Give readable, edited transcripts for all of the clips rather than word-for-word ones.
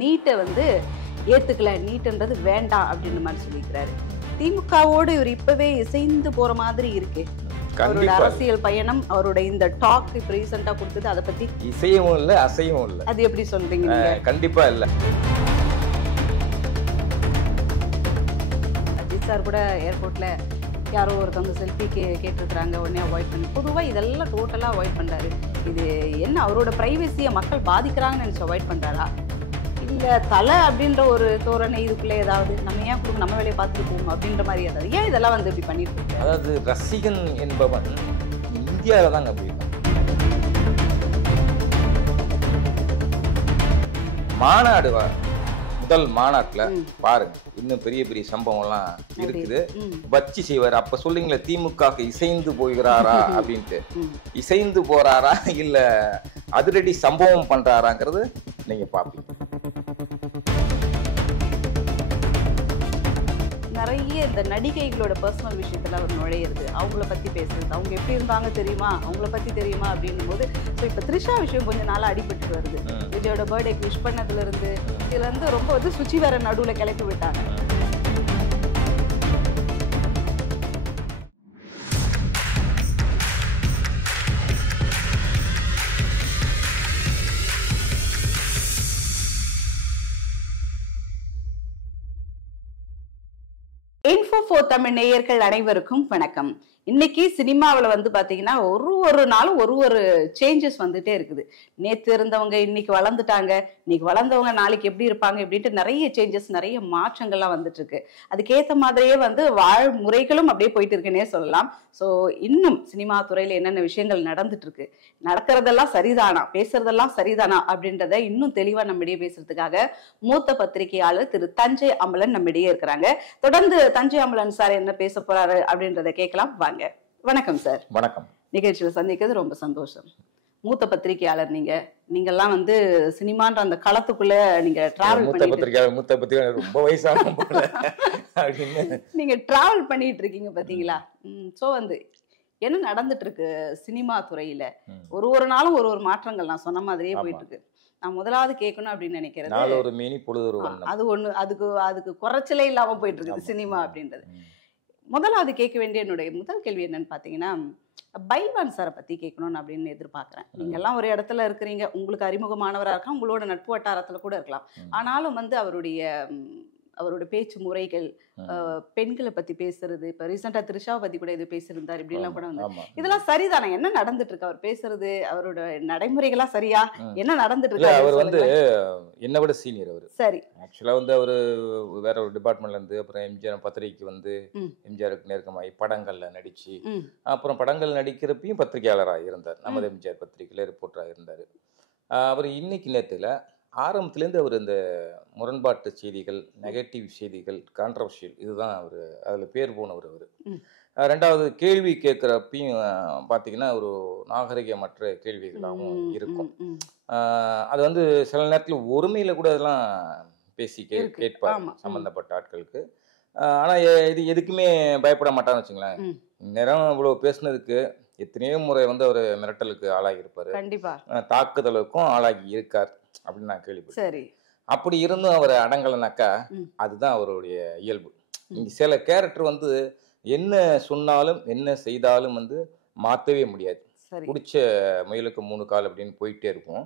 நீட்டை வந்து ஏத்துக்கல, நீட்டுன்றது வேண்டாம் அப்படின்ற மாதிரி சொல்லிக்கிறாரு. திமுகவோடு இவர் இப்பவே இசைந்து போற மாதிரி இருக்கு. அவரோட அரசியல் பயணம், அவரோட இந்த டாக் இப்ப ரீசெண்டா கொடுத்தது, அதை பத்தி இசையும் இல்ல அசையும் இல்ல. அது எப்படி சொல்றீங்க? கண்டிப்பா இல்ல. அஜித் சார் கூட ஏர்போர்ட்ல யாரோ ஒருத்தவங்க செல்ஃபி கேட்டிருக்கிறாங்க, உடனே அவாய்ட் பண்ணி, பொதுவாக இதெல்லாம் டோட்டலாக அவாய்ட் பண்ணுறாரு. இது என்ன அவரோட ப்ரைவசியை மக்கள் பாதிக்கிறாங்கன்னு நினச்சி அவாய்ட் பண்ணுறாரா, இல்லை தலை அப்படின்ற ஒரு தோரணை இதுக்குள்ளே ஏதாவது நம்ம ஏன் கொடுக்க, நம்ம வேலையை பார்த்துட்டு போகணும் அப்படின்ற மாதிரி ஏதாவது, ஏன் இதெல்லாம் வந்து இப்படி பண்ணிட்டு இருக்கு? அதாவது ரசிகன் என்பவன் இந்தியாவில் தாங்க அப்படி மாநாடு முதல் மாநாட்டுல பாருங்க, இன்னும் பெரிய பெரிய சம்பவம் எல்லாம் இருக்குது. வச்சு செய்வாரு. அப்ப சொல்லுங்களேன், திமுக இசைந்து போகிறாரா அப்படின்ட்டு. இசைந்து போறாரா இல்ல அதிரடி சம்பவம் பண்றாராங்கிறது நீங்க பாப்பீங்க. நிறைய இந்த நடிகைகளோட பர்சனல் விஷயத்துல அவர் நுழையிறது, அவங்கள பத்தி பேசுறது, அவங்க எப்படி இருந்தாங்க தெரியுமா, அவங்கள பத்தி தெரியுமா அப்படின்னும் போது, ஸோ இப்போ த்ரிஷா விஷயம் கொஞ்சம் நாளாக அடிபட்டு வருது. விஜயோட பர்த்டேக்கு விஷ் பண்ணதுல இருந்து இதுல இருந்து ரொம்ப வந்து சுச்சி வேற நடுவில் கிளப்பி விட்டாங்க. Info4 தமிழ் நேயர்கள் அனைவருக்கும் வணக்கம். இன்னைக்கு சினிமாவில் வந்து பாத்தீங்கன்னா ஒரு நாளும் ஒரு சேஞ்சஸ் வந்துட்டே இருக்குது. நேற்று இருந்தவங்க இன்னைக்கு வளர்ந்துட்டாங்க, இன்னைக்கு வளர்ந்தவங்க நாளைக்கு எப்படி இருப்பாங்க இப்படின்ட்டு நிறைய சேஞ்சஸ், நிறைய மாற்றங்கள்லாம் வந்துட்டு இருக்கு. அதுக்கேற்ற மாதிரியே வந்து வாழ்முறைகளும் அப்படியே போயிட்டு இருக்குன்னே சொல்லலாம். ஸோ இன்னும் சினிமா துறையில என்னென்ன விஷயங்கள் நடந்துட்டு இருக்கு, நடக்கிறதெல்லாம் சரிதானா, பேசுறதெல்லாம் சரிதானா அப்படின்றத இன்னும் தெளிவா நம்மிடையே பேசுறதுக்காக மூத்த பத்திரிகையாளர் திரு தஞ்சை அமலன் நம்மிடையே இருக்கிறாங்க. தொடர்ந்து தஞ்சை அமலன் சார் என்ன பேச போறாரு அப்படின்றத கேட்கலாம் வாங்க. வணக்கம் சார். வணக்கம். நிகழ்ச்சியில் சந்திக்கிறது ரொம்ப சந்தோஷம். மூத்த பத்திரிகையாளர் நீங்கெல்லாம் வந்து சினிமான்ற அந்த களத்துக்குள்ள நீங்க டிராவல் ரொம்ப வயசான நீங்க டிராவல் பண்ணிட்டு இருக்கீங்க பாத்தீங்களா. சோ வந்து என்ன நடந்துட்டு இருக்கு சினிமா துறையில, ஒரு நாளும் ஒரு மாற்றங்கள் நான் சொன்ன மாதிரியே போயிட்டு இருக்கு. நான் முதலாவது கேட்கணும் அப்படின்னு நினைக்கிறேன், அது ஒண்ணு, அதுக்கு குறைச்சலே இல்லாம போயிட்டு இருக்குது சினிமா அப்படின்றது. முதலாவது கேட்க வேண்டிய என்னுடைய முதல் கேள்வி என்னன்னு பாத்தீங்கன்னா, பைல்வான் சாரை பத்தி கேட்கணும்னு அப்படின்னு எதிர்பார்க்கிறேன். நீங்க எல்லாம் ஒரு இடத்துல இருக்கிறீங்க, உங்களுக்கு அறிமுகமானவரா இருக்கலாம், உங்களோட நட்பு வட்டாரத்துல கூட இருக்கலாம். ஆனாலும் வந்து அவரோட பேச்சு முறைகள், பெண்களை பத்தி பேசுறது, இப்ப ரீசெண்டா த்ரிஷாவை பத்தி கூட இது பேசியிருந்தார், இப்படி எல்லாம் கூட வந்து இதெல்லாம் சரிதானே? என்ன நடந்துட்டு இருக்கு அவர் பேசுறது, அவரோட நடைமுறைகளா சரியா, என்ன நடந்துட்டு இருக்கு? அவர் வந்து என்னை விட சீனியர். அவர் சரி, ஆக்சுவலா வந்து அவரு வேற ஒரு டிபார்ட்மெண்ட்ல இருந்து அப்புறம் எம்ஜிஆர் பத்திரிகைக்கு வந்து எம்ஜிஆருக்கு நெருக்கமாகி படங்கள்ல நடிச்சு, அப்புறம் படங்கள் நடிக்கிறப்பையும் பத்திரிகையாளராக இருந்தார். நமது எம்ஜிஆர் பத்திரிகையில ரிப்போர்ட்டராக இருந்தார். அவர் இன்னைக்கு நேரத்துல ஆரம்பத்துலேருந்து அவர் இந்த முரண்பாட்டு செய்திகள், நெகட்டிவ் செய்திகள், கான்ட்ரவர்ஷியல், இதுதான் அவர் அதில் பேர் போனவர். அவர் ரெண்டாவது கேள்வி கேட்குறப்பையும் பார்த்தீங்கன்னா ஒரு நாகரிகமற்ற கேள்விகளாகவும் இருக்கும். அது வந்து சில நேரத்தில் ஒருமையில் கூட அதெல்லாம் பேசி கேட்பார் சம்மந்தப்பட்ட ஆட்களுக்கு. ஆனால் இது எதுக்குமே பயப்பட மாட்டான்னு வச்சுங்களேன். நேரம் இவ்வளோ பேசுனதுக்கு எத்தனையோ முறை வந்து அவர் மிரட்டலுக்கு ஆளாகி இருப்பார், தாக்குதலுக்கும் ஆளாகி இருக்கார் அப்படின்னு நான் கேள்விப்பட்டேன். சரி, அப்படி இருந்தும் அவர் அடங்கலைனாக்கா அதுதான் அவருடைய இயல்பு. இங்க சில கேரக்டர் வந்து என்ன சொன்னாலும் என்ன செய்தாலும் வந்து மாற்றவே முடியாது. பிடிச்ச முயலுக்கு 3 கால் அப்படின்னு போயிட்டே இருக்கும்.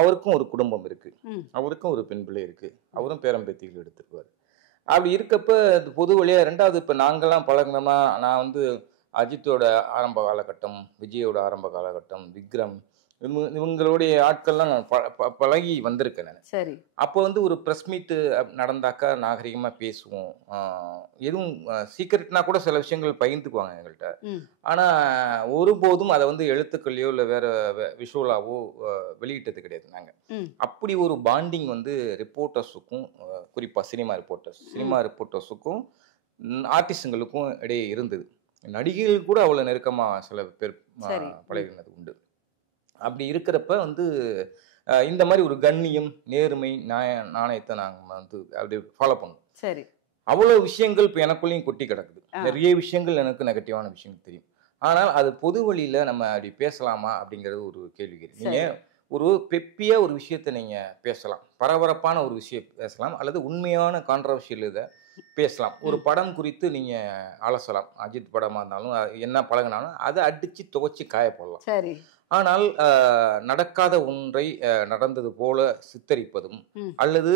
அவருக்கும் ஒரு குடும்பம் இருக்கு, அவருக்கும் ஒரு பெண் பிள்ளை இருக்கு, அவரும் பேரம்பேத்திகள் எடுத்துக்குவார். அப்படி இருக்கப்ப பொது வழியா ரெண்டாவது இப்போ நாங்கள்லாம் பழகினோம்னா, நான் வந்து அஜித்தோட ஆரம்ப காலகட்டம், விஜயோட ஆரம்ப காலகட்டம், விக்ரம், இவங்களுடைய ஆட்கள்லாம் நான் பழகி வந்திருக்கேன் நான். சரி, அப்போ வந்து ஒரு ப்ரெஸ் மீட்டு நடந்தாக்கா நாகரிகமாக பேசுவோம். எதுவும் சீக்கிரட்னா கூட சில விஷயங்கள் பகிர்ந்துக்குவாங்க எங்கள்கிட்ட. ஆனால் ஒருபோதும் அதை வந்து எழுத்துக்கள்லையோ இல்லை வேற விஷுவலாவோ வெளியிட்டது கிடையாது நாங்கள். அப்படி ஒரு பாண்டிங் வந்து ரிப்போர்ட்டர்ஸுக்கும், குறிப்பாக சினிமா ரிப்போர்ட்டர்ஸுக்கும் ஆர்டிஸ்டுங்களுக்கும் இடையே இருந்தது. நடிகைகள் கூட அவ்வளோ நெருக்கமாக சில பேர் பழகினது உண்டு. அப்படி இருக்கிறப்ப வந்து இந்த மாதிரி ஒரு கண்ணியம், நேர்மை, நாணயத்தை நாங்கள் வந்து அப்படி ஃபாலோ பண்ணோம். சரி, அவ்வளோ விஷயங்கள் இப்போ எனக்குள்ளேயும் கொட்டி கிடக்குது. நிறைய விஷயங்கள் எனக்கு நெகட்டிவான விஷயங்கள் தெரியும். ஆனால் அது பொது வழியில் நம்ம அப்படி பேசலாமா அப்படிங்கிறது ஒரு கேள்வி. நீங்கள் ஒரு பெப்பியா ஒரு விஷயத்தை நீங்க பேசலாம், பரபரப்பான ஒரு விஷயம் பேசலாம், அல்லது உண்மையான கான்ட்ரவர்ஷியல் இதை பேசலாம். ஒரு படம் குறித்து நீங்க அலசலாம். அஜித் படமா இருந்தாலும் என்ன பழகினாலும் அதை அடிச்சு துவைச்சு காய போடலாம். சரி. ஆனால் நடக்காத ஒன்றை நடந்தது போல சித்தரிப்பதும், அல்லது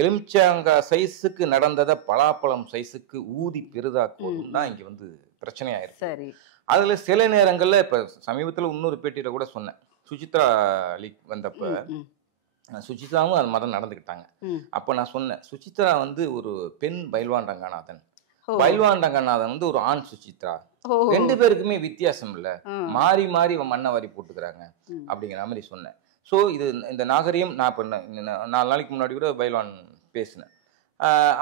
எலுமிச்சங்காய் சைஸுக்கு நடந்ததை பலாப்பழம் சைஸுக்கு ஊதி பெரிதாக்குவதும் தான் இங்க வந்து பிரச்சனையாயிருக்கு. சரி. அதுல சில நேரங்கள்ல இப்ப சமீபத்துல இன்னொரு பேட்டியில கூட சொன்னேன். சுசித்ரா லீக் வந்தப்ப சுசித்ராவும் அது மாதிரி நடந்துக்கிட்டாங்க. அப்ப நான் சொன்னேன், சுசித்ரா வந்து ஒரு பெண் பைல்வான் ரங்கநாதன், பைல்வான் ரங்கநாதன் வந்து ஒரு ஆண் சுசித்ரா, 2 பேருக்குமே வித்தியாசம் இல்ல, மாறி மாறி மண்ணை வாரி போட்டுக்கிறாங்க அப்படிங்கிற மாதிரி சொன்னேன். ஸோ இது இந்த நாகரிகம் நான் இப்ப 4 நாளைக்கு முன்னாடி கூட பைல்வான் பேசினேன்.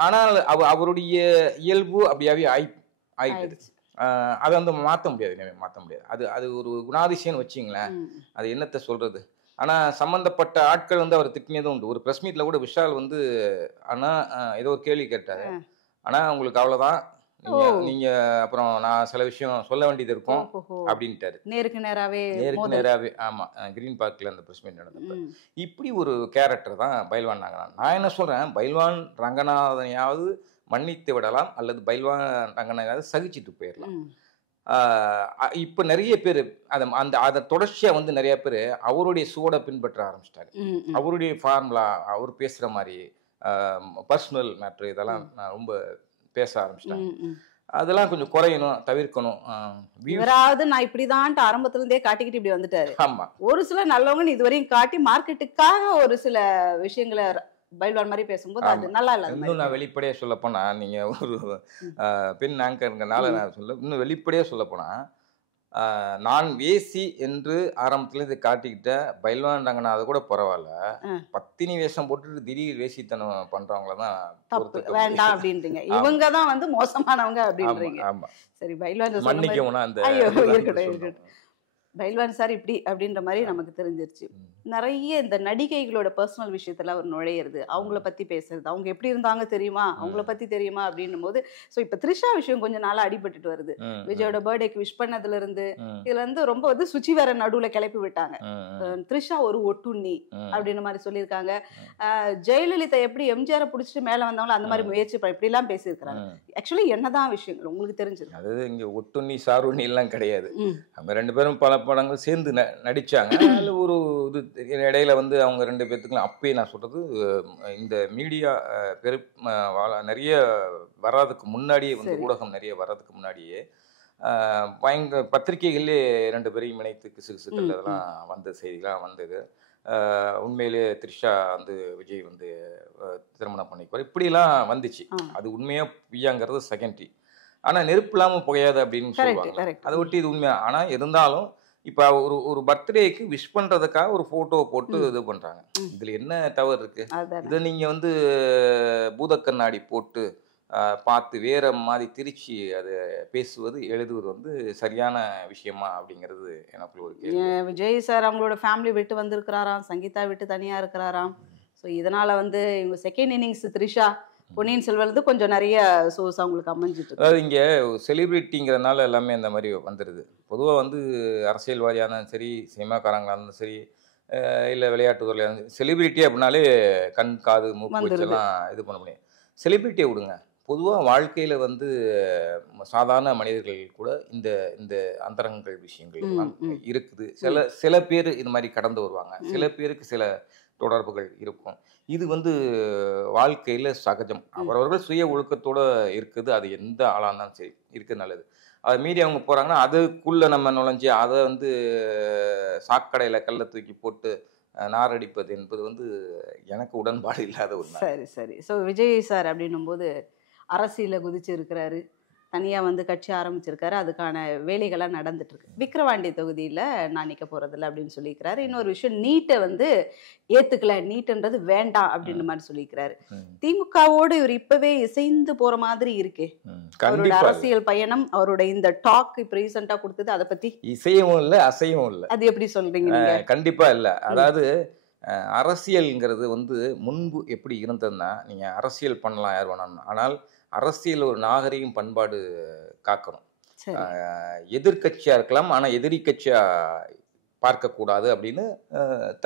ஆனால் அவருடைய இயல்பு அப்படியாவே ஆயிடுது. அதை வந்து மாற்ற முடியாது, மாற்ற முடியாது. அது ஒரு குணாதிசயம்னு வச்சிங்களேன், அது என்னத்தை சொல்றது. ஆனா சம்பந்தப்பட்ட ஆட்கள் வந்து அவர் திட்டினதும் உண்டு. ஒரு பிரஸ் மீட்ல கூட விஷால் வந்து ஆனா ஏதோ ஒரு கேள்வி கேட்டாரு. ஆனா உங்களுக்கு அவ்வளவுதான், நீங்க அப்புறம் நான் சில விஷயம் சொல்ல வேண்டியது இருக்கும் அப்படின்ட்டாரு. நேருக்கு நேராவே. ஆமா, கிரீன் பார்க்ல அந்த பிரஸ் மீட் நடந்தப்ப இப்படி ஒரு கேரக்டர் தான் பைல்வான் ரங்கநாதன். நான் என்ன சொல்றேன், பைல்வான் ரங்கநாதனையாவது மன்னித்து விடலாம், அல்லது பைல்வான் ரங்கநாதனையாவது சகிச்சுட்டு போயிடலாம். இப்ப நிறைய பேர் அதை தொடர்ச்சியா வந்து நிறைய பேர் அவருடைய சுவடை பின்பற்ற ஆரம்பிச்சிட்டாரு. அவருடைய ஃபார்முலா, அவர் பேசுற மாதிரி பர்சனல் மேட்ரு இதெல்லாம் ரொம்ப பேச ஆரம்பிச்சிட்டாங்க. அதெல்லாம் கொஞ்சம் குறையணும், தவிர்க்கணும். இவராவது நான் இப்படிதான் ஆரம்பத்துல இருந்தே காட்டிக்கிட்டு இப்படி வந்துட்டாரு. ஆமா, ஒரு சில நல்லவங்க இதுவரையும் காட்டி மார்க்கெட்டுக்காக ஒரு சில விஷயங்களை பைல்வான் மாதிரி பேசும்போது அது நல்லா இல்ல. இன்னும் நான் வெளிப்படையா சொல்ல போனா, நீங்க ஒரு பெண் ஆங்கர்ங்கனால நான் இன்னும் வெளிப்படையா சொல்ல போனா, நான் வேசி என்று ஆரம்பத்துல இதை காட்டிக்கிட்ட பைல்வான் ரங்கநாத கூட பரவாயில்ல, பத்தினி வேஷம் போட்டுட்டு திடீர் வேசித்தனம் பண்றவங்களதான் வேண்டாம் அப்படின்றீங்க. இவங்கதான் வந்து மோசமானவங்க அப்படின்றீங்க. ஆமா, சரி. பைல்வான் மன்னிக்கவும் அந்த இருக்கட்டும். பைல்வான் சார் இப்படி அப்படின்ற மாதிரி நமக்கு தெரிஞ்சிருச்சு. நிறைய இந்த நடிகைகளோட பர்சனல் விஷயத்துல அவர் நுழையிறது, அவங்கள பத்தி பேசுறது, அவங்க எப்படி இருந்தாங்க தெரியுமா, அவங்கள பத்தி தெரியுமா அப்படின்னும் போது, ஸோ இப்ப த்ரிஷா விஷயம் கொஞ்சம் நாளா அடிபட்டுட்டு வருது. விஜயோட பர்த்டேக்கு விஷ் பண்ணதுல இருந்து இதுல இருந்து ரொம்ப வந்து சுச்சி வேற நடுவுல கிளப்பி விட்டாங்க. த்ரிஷா ஒரு ஒட்டுண்ணி அப்படின்னு மாதிரி சொல்லியிருக்காங்க. ஜெயலலிதா எப்படி எம்ஜிஆரை பிடிச்சிட்டு மேல வந்தவங்கள அந்த மாதிரி முயற்சி இப்படி எல்லாம் பேசியிருக்கிறாங்க. ஆக்சுவலி என்னதான் விஷயங்கள் உங்களுக்கு தெரிஞ்சிருக்கு? அது இங்க ஒட்டுண்ணி சாருண்ணி எல்லாம் கிடையாது. அவங்க 2 பேரும் பல படங்கள் சேர்ந்து நடிச்சாங்க. அதுல ஒரு இது இடையில வந்து அவங்க 2 பேர்த்துக்கும் அப்பயே நான் சொல்றது, இந்த மீடியா நிறைய வர்றதுக்கு முன்னாடியே வந்து ஊடகம் நிறைய வர்றதுக்கு முன்னாடியே பயங்கர பத்திரிகைகளே 2 பேரையும் இணைத்து கிசுகிசுக்கள் அதெல்லாம் வந்த செய்திகளாக வந்தது. உண்மையிலே த்ரிஷா வந்து விஜய் வந்து திருமணம் பண்ணிக்குவார் இப்படிலாம் வந்துச்சு. அது உண்மையா பொய்யாங்கிறது செகண்டரி. ஆனா நெருப்பு இல்லாம புகையாது அப்படின்னு சொல்லுவாங்க. அதை ஒட்டி இது உண்மையா. ஆனா இருந்தாலும் இப்ப ஒரு பர்த்டேக்கு விஷ் பண்றதுக்காக ஒரு போட்டோ போட்டு இது பண்றாங்க. இதுல என்ன தவறு இருக்கு? இதை நீங்க வந்து பூத கண்ணாடி போட்டு பார்த்து வேற மாதிரி திருச்சி அதை பேசுவது, எழுதுவது வந்து சரியான விஷயமா அப்படிங்கிறது எனக்கு ஒரு கேள்வி. விஜய் சார் அவங்களோட ஃபேமிலி விட்டு வந்திருக்கிறாராம், சங்கீதா விட்டு தனியா இருக்கிறாராம். ஸோ இதனால வந்து இவங்க செகண்ட் இன்னிங்ஸ் த்ரிஷா பொன்னியின் செல்வன் கொஞ்சம் நிறைய சோர்ஸ் அவங்களுக்கு அமைஞ்சிட்டு. அதாவது இங்கே செலிபிரிட்டிங்கிறதுனால எல்லாமே அந்த மாதிரி வந்துடுது. பொதுவாக வந்து அரசியல்வாதியாக இருந்தாலும் சரி, சினிமாக்காரங்களாக இருந்தாலும் சரி, இல்லை விளையாட்டு துறையாக இருந்தாலும் செலிபிரிட்டி அப்படின்னாலே கண் காது மூக்கு வச்செல்லாம் இது பண்ண முடியும். செலிபிரிட்டியை விடுங்க, பொதுவாக வாழ்க்கையில் வந்து சாதாரண மனிதர்கள் கூட இந்த இந்த அந்தரங்கள் விஷயங்கள் எல்லாம் இருக்குது. சில பேர் இது மாதிரி கடந்து வருவாங்க, சில பேருக்கு சில தொடர்புகள் இருக்கும். இது வந்து வாழ்க்கையில் சகஜம். அவரவர்கள் சுய ஒழுக்கத்தோடு இருக்குது. அது எந்த ஆளாக இருந்தாலும் சரி இருக்குது, நல்லது. அதை மீறி அவங்க போகிறாங்கன்னா அதுக்குள்ளே நம்ம நுழைஞ்சி அதை வந்து சாக்கடையில் கல்லை தூக்கி போட்டு நாரடிப்பது என்பது வந்து எனக்கு உடன்பாடு இல்லாத ஒன்று. சரி சரி. ஸோ விஜய் சார் அப்படின்னும் போது அரசியலில் குதிச்சு இருக்கிறாரு, தனியாக வந்து கட்சி ஆரம்பிச்சிருக்காரு, அதுக்கான வேலைகள்லாம் நடந்துட்டு இருக்கு. விக்கிரவாண்டி தொகுதியில் நான் நிற்க போகிறதில்ல அப்படின்னு சொல்லியிருக்கிறாரு. இன்னொரு விஷயம், நீட்டை வந்து ஏற்றுக்கல, நீட்டுன்றது வேண்டாம் அப்படின்ற மாதிரி சொல்லியிருக்கிறாரு. திமுகவோடு இவர் இப்பவே இசைந்து போற மாதிரி இருக்கே அவரோட அரசியல் பயணம், அவரோட இந்த டாக் இப்போ ரீசெண்டாக கொடுத்தது, அதை பற்றி இசையவும் இல்லை அசையவும் இல்லை. அது எப்படி சொல்றீங்க? கண்டிப்பா இல்லை. அதாவது அரசியல்ங்கிறது வந்து முன்பு எப்படி இருந்ததுன்னா, நீங்கள் அரசியல் பண்ணலாம் யார் வேணாலும், ஆனால் அரசியல் ஒரு நாகரிகம் பண்பாடு காக்கணும். எதிர்கட்சியா இருக்கலாம், ஆனால் எதிரி கட்சியா பார்க்கக்கூடாது அப்படின்னு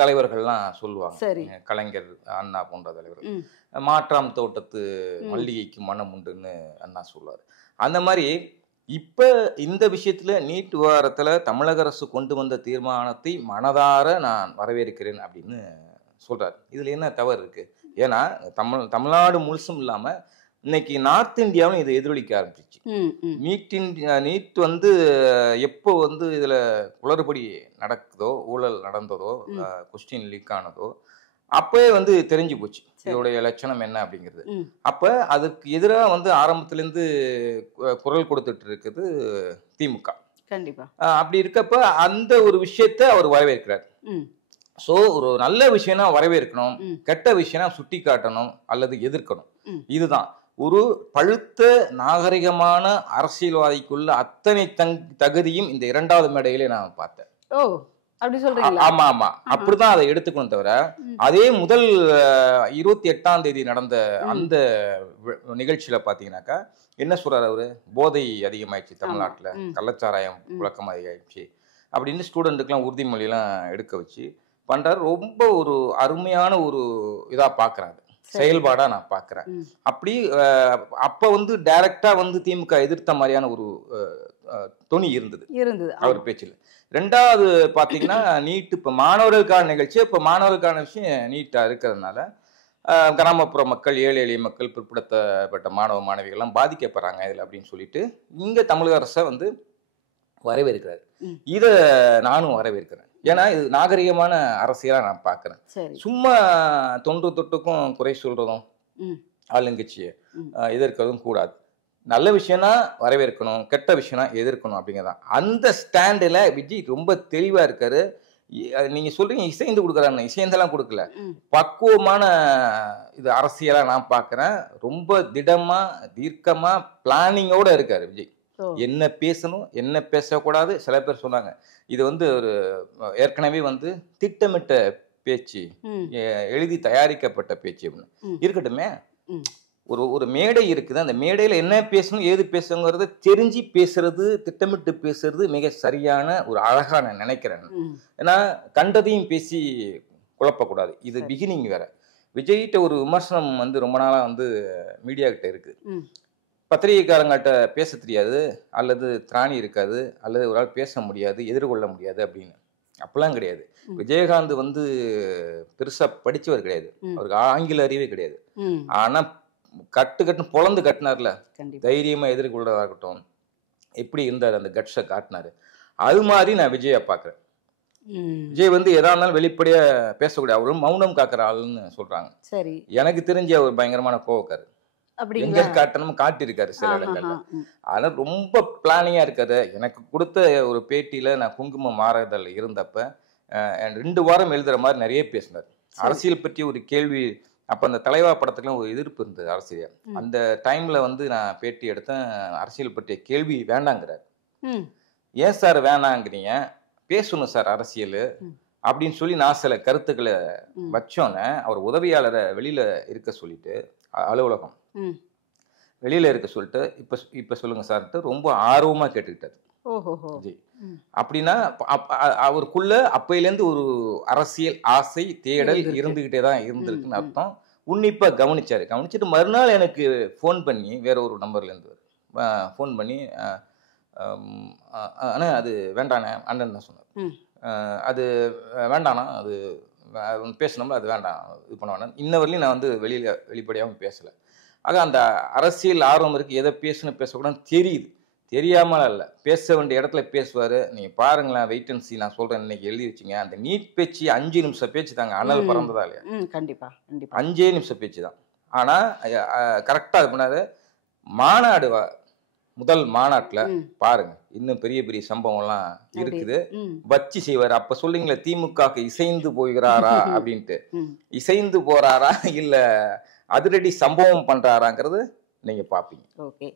தலைவர்கள்லாம் சொல்லுவாங்க. சரி. கலைஞர், அண்ணா போன்ற தலைவர்கள். மாற்றாம் தோட்டத்து மல்லிகைக்கு மனம் உண்டுன்னு அண்ணா சொல்லுவார். அந்த மாதிரி இப்ப இந்த விஷயத்துல நீட் விவகாரத்துல தமிழக அரசு கொண்டு வந்த தீர்மானத்தை மனதார நான் வரவேற்கிறேன் அப்படின்னு சொல்றாரு. இதுல என்ன தவறு இருக்கு? ஏன்னா தமிழ்நாடு முழுசும் இல்லாம இன்னைக்கு நார்த் இந்தியாவும் இதை எதிரொலிக்க ஆரம்பிச்சிச்சு. நீட் வந்து எப்போ வந்து இதுல குளறுபடி நடக்குதோ, ஊழல் நடந்ததோ, கொஸ்டின் லீக் ஆனதோ அப்பவே வந்து தெரிஞ்சு போச்சு இதோடைய லட்சணம் என்ன அப்படிங்கிறது. அப்ப அதுக்கு எதிராக வந்து ஆரம்பத்திலேருந்து குரல் கொடுத்துட்டு இருக்குது திமுக. கண்டிப்பா. அப்படி இருக்கப்ப அந்த ஒரு விஷயத்தை அவர் வரவேற்கிறார். சோ ஒரு நல்ல விஷயம்னா வரவேற்கணும், கெட்ட விஷயம்னா சுட்டி காட்டணும் அல்லது எதிர்க்கணும். இதுதான் ஒரு பழுத்த நாகரிகமான அரசியல்வாதிக்குள்ள அத்தனை தகுதியும் இந்த இரண்டாவது மேடையிலே நான் பார்த்தேன். அப்படி சொல்றீங்களா? ஆமா ஆமா, அப்படிதான் அதை எடுத்துக்கணும். தவிர அதே முதல் 28ஆம் தேதி நடந்த அந்த நிகழ்ச்சியில பாத்தீங்கன்னாக்கா என்ன சொல்றாரு அவரு? போதை அதிகமாயிடுச்சு தமிழ்நாட்டுல, கள்ளச்சாராயம் புழக்கம் அதிகமாயிடுச்சு அப்படின்னு ஸ்டூடெண்ட்டுக்கெல்லாம் உறுதிமொழி எல்லாம் எடுக்க வச்சு பண்றாரு. ரொம்ப ஒரு அருமையான ஒரு இதா பாக்குறாரு, செயல்பாடா நான் பாக்குறேன். அப்படி அப்ப வந்து டைரக்டா வந்து திமுக எதிர்த்த மாதிரியான ஒரு துணி இருந்தது அவர் பேச்சில். ரெண்டாவது பாத்தீங்கன்னா நீட் இப்ப மாணவர்களுக்கான நிகழ்ச்சி. இப்ப மாணவர்களுக்கான விஷயம் நீட்டா இருக்கிறதுனால கிராமப்புற மக்கள், ஏழை எளிய மக்கள், பிற்படுத்தப்பட்ட மாணவ மாணவிகள்லாம் பாதிக்கப்படுறாங்க இதுல அப்படின்னு சொல்லிட்டு இங்க தமிழக அரசை வந்து வரவேற்கிறாரு. இத நானும் வரவேற்கிறேன். ஏன்னா இது நாகரிகமான அரசியலா நான் பாக்குறேன். சும்மா தொன்று தொட்டுக்கும் குறை சொல்றதும் ஆளுங்கட்சியை எதிர்க்கிறதும் கூடாது. நல்ல விஷயம்னா வரவேற்கணும், கெட்ட விஷயம்னா எதிர்க்கணும் அப்படிங்கிறதான். அந்த ஸ்டாண்டில் விஜய் ரொம்ப தெளிவா இருக்காரு. நீங்க சொல்றீங்க இசைந்து கொடுக்குறாங்க, இசைந்தெல்லாம் கொடுக்கல, பக்குவமான இது அரசியலா நான் பாக்குறேன். ரொம்ப திடமா தீர்க்கமா பிளானிங்கோட இருக்காரு விஜய். என்ன பேசணும் என்ன பேசக்கூடாது. சில பேர் சொன்னாங்க இது வந்து ஒரு ஏற்கனவே வந்து திட்டமிட்ட பேச்சு, எழுதி தயாரிக்கப்பட்ட பேச்சு அப்படின்னு. இருக்கட்டுமே, ஒரு மேடை இருக்குது, அந்த மேடையில என்ன பேசணும் ஏது பேசணுங்கிறத தெரிஞ்சு பேசுறது, திட்டமிட்டு பேசுறது மிக சரியான ஒரு அழகா நான் நினைக்கிறேன். ஏன்னா கண்டதையும் பேசி குழப்பக்கூடாது. இது பிகினிங் வேற. விஜய்கிட்ட ஒரு விமர்சனம் வந்து ரொம்ப நாளா வந்து மீடியா கிட்ட இருக்கு. பத்திரிகைக்காரங்கிட்ட பேச தெரியாது, அல்லது திராணி இருக்காது, அல்லது ஒரு ஆள் பேச முடியாது, எதிர்கொள்ள முடியாது அப்படின்னு. அப்பெல்லாம் கிடையாது. விஜயகாந்த் வந்து பெருசா படிச்சவர் கிடையாது, அவருக்கு ஆங்கில அறிவே கிடையாது. ஆனா கட்டு பொழந்து கட்டினார்ல, தைரியமா எதிர்கொள்றதா இருக்கட்டும், எப்படி இருந்தார், அந்த கட்ஸை காட்டினாரு. அது மாதிரி நான் விஜய பாக்குறேன். விஜய் வந்து எதா இருந்தாலும் வெளிப்படையா பேசக்கூடிய, அவரும் மௌனம் காக்குற ஆளுன்னு சொல்றாங்க. எனக்கு தெரிஞ்ச அவர் பயங்கரமான கோவக்காரு. எங்க காட்டணும் காட்டியிருக்காரு சில இடங்கள்ல. ஆனா ரொம்ப பிளானிங்கா இருக்காரு. எனக்கு கொடுத்த ஒரு பேட்டியில நான் குங்குமம் மாறுதல் இருந்தப்ப 2 வாரம் எழுதுற மாதிரி நிறைய பேசினார். அரசியல் பற்றி ஒரு கேள்வி, அப்ப அந்த தலைவா படத்துக்குலாம் ஒரு எதிர்ப்பு இருந்தது அரசியல். அந்த டைம்ல வந்து நான் பேட்டி எடுத்தேன். அரசியல் பற்றிய கேள்வி வேண்டாங்கிறார். ஏன் சார் வேணாங்கிறீங்க, பேசணும் சார் அரசியல் அப்படின்னு சொல்லி நான் சில கருத்துக்களை வச்சோன்னே அவர் உதவியாளரை வெளியில இருக்க சொல்லிட்டு, அலுவலகம் வெளியில இருக்க சொல்லிட்டு இப்ப சொல்லுங்க சார்ட்டு ரொம்ப ஆர்வமா கேட்டுக்கிட்டாரு விஜய். அப்படின்னா அவருக்குள்ள அப்பையிலேருந்து ஒரு அரசியல் ஆசை தேடல் இருந்துகிட்டே தான் இருந்திருக்குன்னு அர்த்தம். உன்னிப்பா கவனிச்சுட்டு மறுநாள் எனக்கு ஃபோன் பண்ணி, வேற ஒரு நம்பர்ல இருந்து ஃபோன் பண்ணி, ஆனா அது வேண்டாண்ணே அண்ணன் தான் சொன்னார், அது வேண்டாண்ணா, அது பேசணும்ல, அது வேண்டாம், இது பண்ண வேண்டாம். இன்ன வரையிலும் நான் வந்து வெளிப்படையாகவும் பேசலை. ஆக அந்த அரசியல் ஆர்வம் இருக்கு, எதை பேசணும் பேசக்கூடாதுன்னு தெரியுது. தெரியாமல் அல்ல, பேச வேண்டிய இடத்துல பேசுவாரு. நீங்க பாருங்களேன், வெயிட் அண்ட் சீ. நான் சொல்றேன், இன்னைக்கு எழுதி வச்சுங்க, அந்த நீட் பேச்சு 5 நிமிஷம் பேச்சு தாங்க. அனல் பறந்ததா இல்லையா? கண்டிப்பா 5 நிமிஷம் பேச்சு தான். ஆனா கரெக்டா இது பண்ணாரு. மாநாடு, முதல் மாநாட்டுல பாருங்க, இன்னும் பெரிய பெரிய சம்பவம் எல்லாம் இருக்குது, வச்சு செய்வாரு. அப்ப சொல்றீங்களா திமுக இசைந்து போகிறாரா அப்படின்ட்டு, இசைந்து போறாரா இல்ல அதிரடி சம்பவம் பண்றாராங்கிறது நீங்க பாப்பீங்க. ஓகே,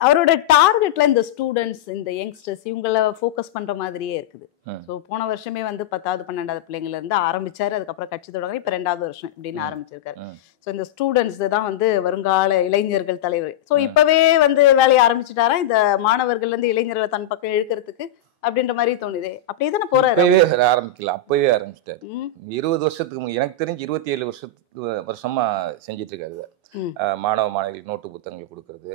அவரோட டார்கெட்ல இந்த ஸ்டூடெண்ட்ஸ், இந்த யங்ஸ்டர்ஸ் இவங்கள ஃபோக்கஸ் பண்ற மாதிரியே இருக்குது. ஸோ போன வருஷமே வந்து 10வது 12வது பிள்ளைங்கள்ல இருந்து ஆரம்பிச்சாரு. அதுக்கப்புறம் கட்சி தொடங்கி இப்போ 2வது வருஷம் இப்படின்னு ஆரம்பிச்சிருக்காரு. ஸோ இந்த ஸ்டூடெண்ட்ஸ் தான் வந்து வருங்கால இளைஞர்கள் தலைவர். ஸோ இப்பவே வந்து வேலையை ஆரம்பிச்சுட்டாரா இந்த மாணவர்கள்ல இருந்து இளைஞர்களை தன் பக்கம் இழுக்கிறதுக்கு அப்படின்ற மாதிரி தோணுதே. அப்படியே தானே போறாரு. அப்பவே ஆரம்பிக்கல, அப்பவே ஆரம்பிச்சிட்டாரு. 20 வருஷத்துக்கு எனக்கு தெரிஞ்சு 27 வருஷமா செஞ்சிட்டு இருக்காரு. மாணவ மாணவிகளுக்கு நோட்டு புத்தகங்கள் கொடுக்கறது,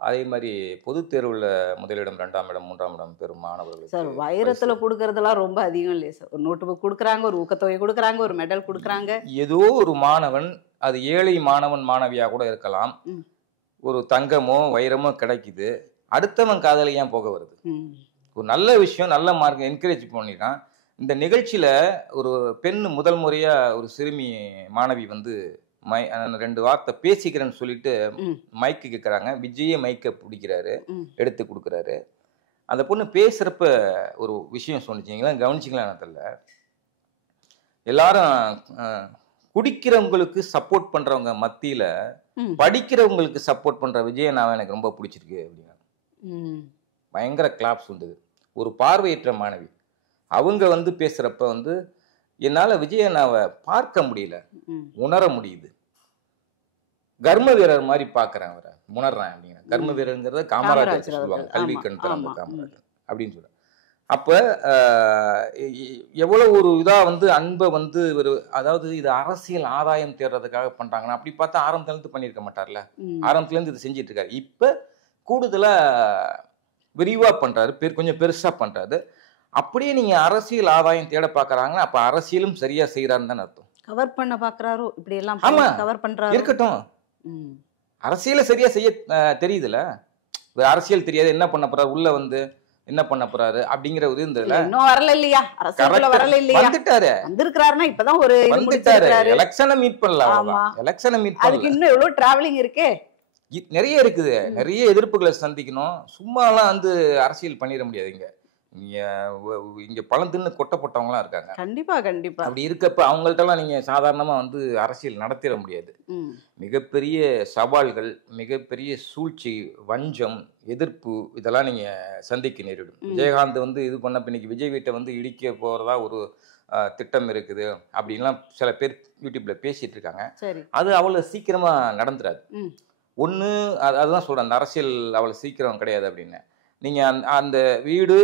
அதே மாதிரி பொது தேர்வுல முதலிடம் 2ஆம் இடம் 3ஆம் இடம் பெறும் மாணவர்களுக்கு சார் வைரத்துல கொடுக்கறதெல்லாம் ரொம்ப அதிகம் இல்லையா சார்? ஒரு நோட்டு புக் கொடுக்குறாங்க, ஒரு ஊக்கத்தொகை கொடுக்குறாங்க, ஒரு மெடல் கொடுக்குறாங்க. ஏதோ ஒரு மாணவன், அது ஏழை மாணவன் மாணவியா கூட இருக்கலாம், ஒரு தங்கமோ வைரமோ கிடைக்குது, அடுத்தவன் காதல ஏன் போக வருது? ஒரு நல்ல விஷயம், நல்ல மார்க் என்கரேஜ் பண்ணிட்டான். இந்த நிகழ்ச்சியில ஒரு பெண் முதல் முறையா ஒரு சிறுமி மாணவி வந்து 2 வார்த்தை பேசிக்கிறேன்னு சொல்லிட்டு மைக்கு கேட்குறாங்க. விஜயே மைக்கை பிடிக்கிறாரு, எடுத்து கொடுக்குறாரு. அந்த பொண்ணு பேசுறப்ப ஒரு விஷயம் சொன்னிச்சிங்களா, கவனிச்சிங்களா தெரியல. எல்லாரும் குடிக்கிறவங்களுக்கு சப்போர்ட் பண்றவங்க மத்தியில படிக்கிறவங்களுக்கு சப்போர்ட் பண்ற விஜயண்ணாவை எனக்கு ரொம்ப பிடிச்சிருக்கு அப்படின்னா பயங்கர கிளாப்ஸ் உண்டுது. ஒரு பார்வையற்ற மாணவி அவங்க வந்து பேசுறப்ப வந்து என்னால விஜயண்ணாவை பார்க்க முடியல, உணர முடியுது. கர்ம வீரர் மாதிரி பாக்குறேன், அவரை உணர்றேன் அப்படிங்கிற. கர்ம வீரருங்கிறத காமராஜர் சொல்லுவாங்க, கல்வி கண் திறந்த காமராஜர் அப்படின்னு சொல்லுவாங்க. அப்ப எவ்வளவு ஒரு இதா வந்து அன்பை வந்து ஒரு, அதாவது இது அரசியல் ஆதாயம் தேடுறதுக்காக பண்றாங்கன்னா, அப்படி பார்த்தா ஆரம்பத்துல இருந்து பண்ணிருக்க மாட்டார்ல. ஆரம்பத்துல இருந்து இது செஞ்சிட்டு இருக்காரு. இப்ப கூடுதலா விரிவா பண்றாரு, கொஞ்சம் பெருசா பண்றாரு. அப்படியே நீங்க அரசியல் ஆதாயம் தேட பாக்குறாங்கன்னா அப்ப அரசியலும் சரியா செய்யறாருன்னு தான் அர்த்தம். கவர் பண்ண பாக்குறாரோ இப்படி எல்லாம் கவர் பண்றாரு. இருக்கட்டும், அரசியல சரியா செய்ய தெரியுதுல. அரசியல் தெரியாது, என்ன பண்ண போறாரு, உள்ள வந்து என்ன பண்ண போறாரு அப்படிங்கிற ஒரு இருந்ததுல. இன்னும் வரல இல்லையா, அரசியல்ல வரல இல்லையா, வந்துட்டாரு, வந்திருக்காருன்னா இப்பதான் ஒரு வந்துட்டாரு. எலெக்ஷனை மீட் பண்ணலாம், எலெக்ஷனை மீட் பண்ணலாம். அதுக்கு இன்னும் எவ்வளவு டிராவலிங் இருக்கே, நிறைய இருக்குது. நிறைய எதிர்ப்புகளை சந்திக்கணும். சும்மாலாம் வந்து அரசியல் பண்ணிட முடியாது. இங்க பழம் தின்னு கொட்டை போட்டவங்களாம் இருக்காங்க. கண்டிப்பா கண்டிப்பா. அப்படி இருக்கப்ப அவங்கள்ட்டலாம் நீங்க சாதாரணமா வந்து அரசியல் நடத்திட முடியாது. மிகப்பெரிய சவால்கள், மிகப்பெரிய சூழ்ச்சி, வஞ்சம், எதிர்ப்பு இதெல்லாம் நீங்க சந்திக்க நேரிடும். விஜயகாந்த் வந்து இது பண்ண இன்னைக்கு விஜய் வீட்டை வந்து இடிக்க போறதா ஒரு திட்டம் இருக்குது அப்படின்லாம் சில பேர் யூடியூப்ல பேசிட்டு இருக்காங்க. அது அவ்வளவு சீக்கிரமா நடந்துராது. ஒண்ணு அதுதான் சொல்றேன், அந்த அரசியல் அவ்வளவு சீக்கிரம் கிடையாது அப்படின்னு. நீங்க அந்த வீடு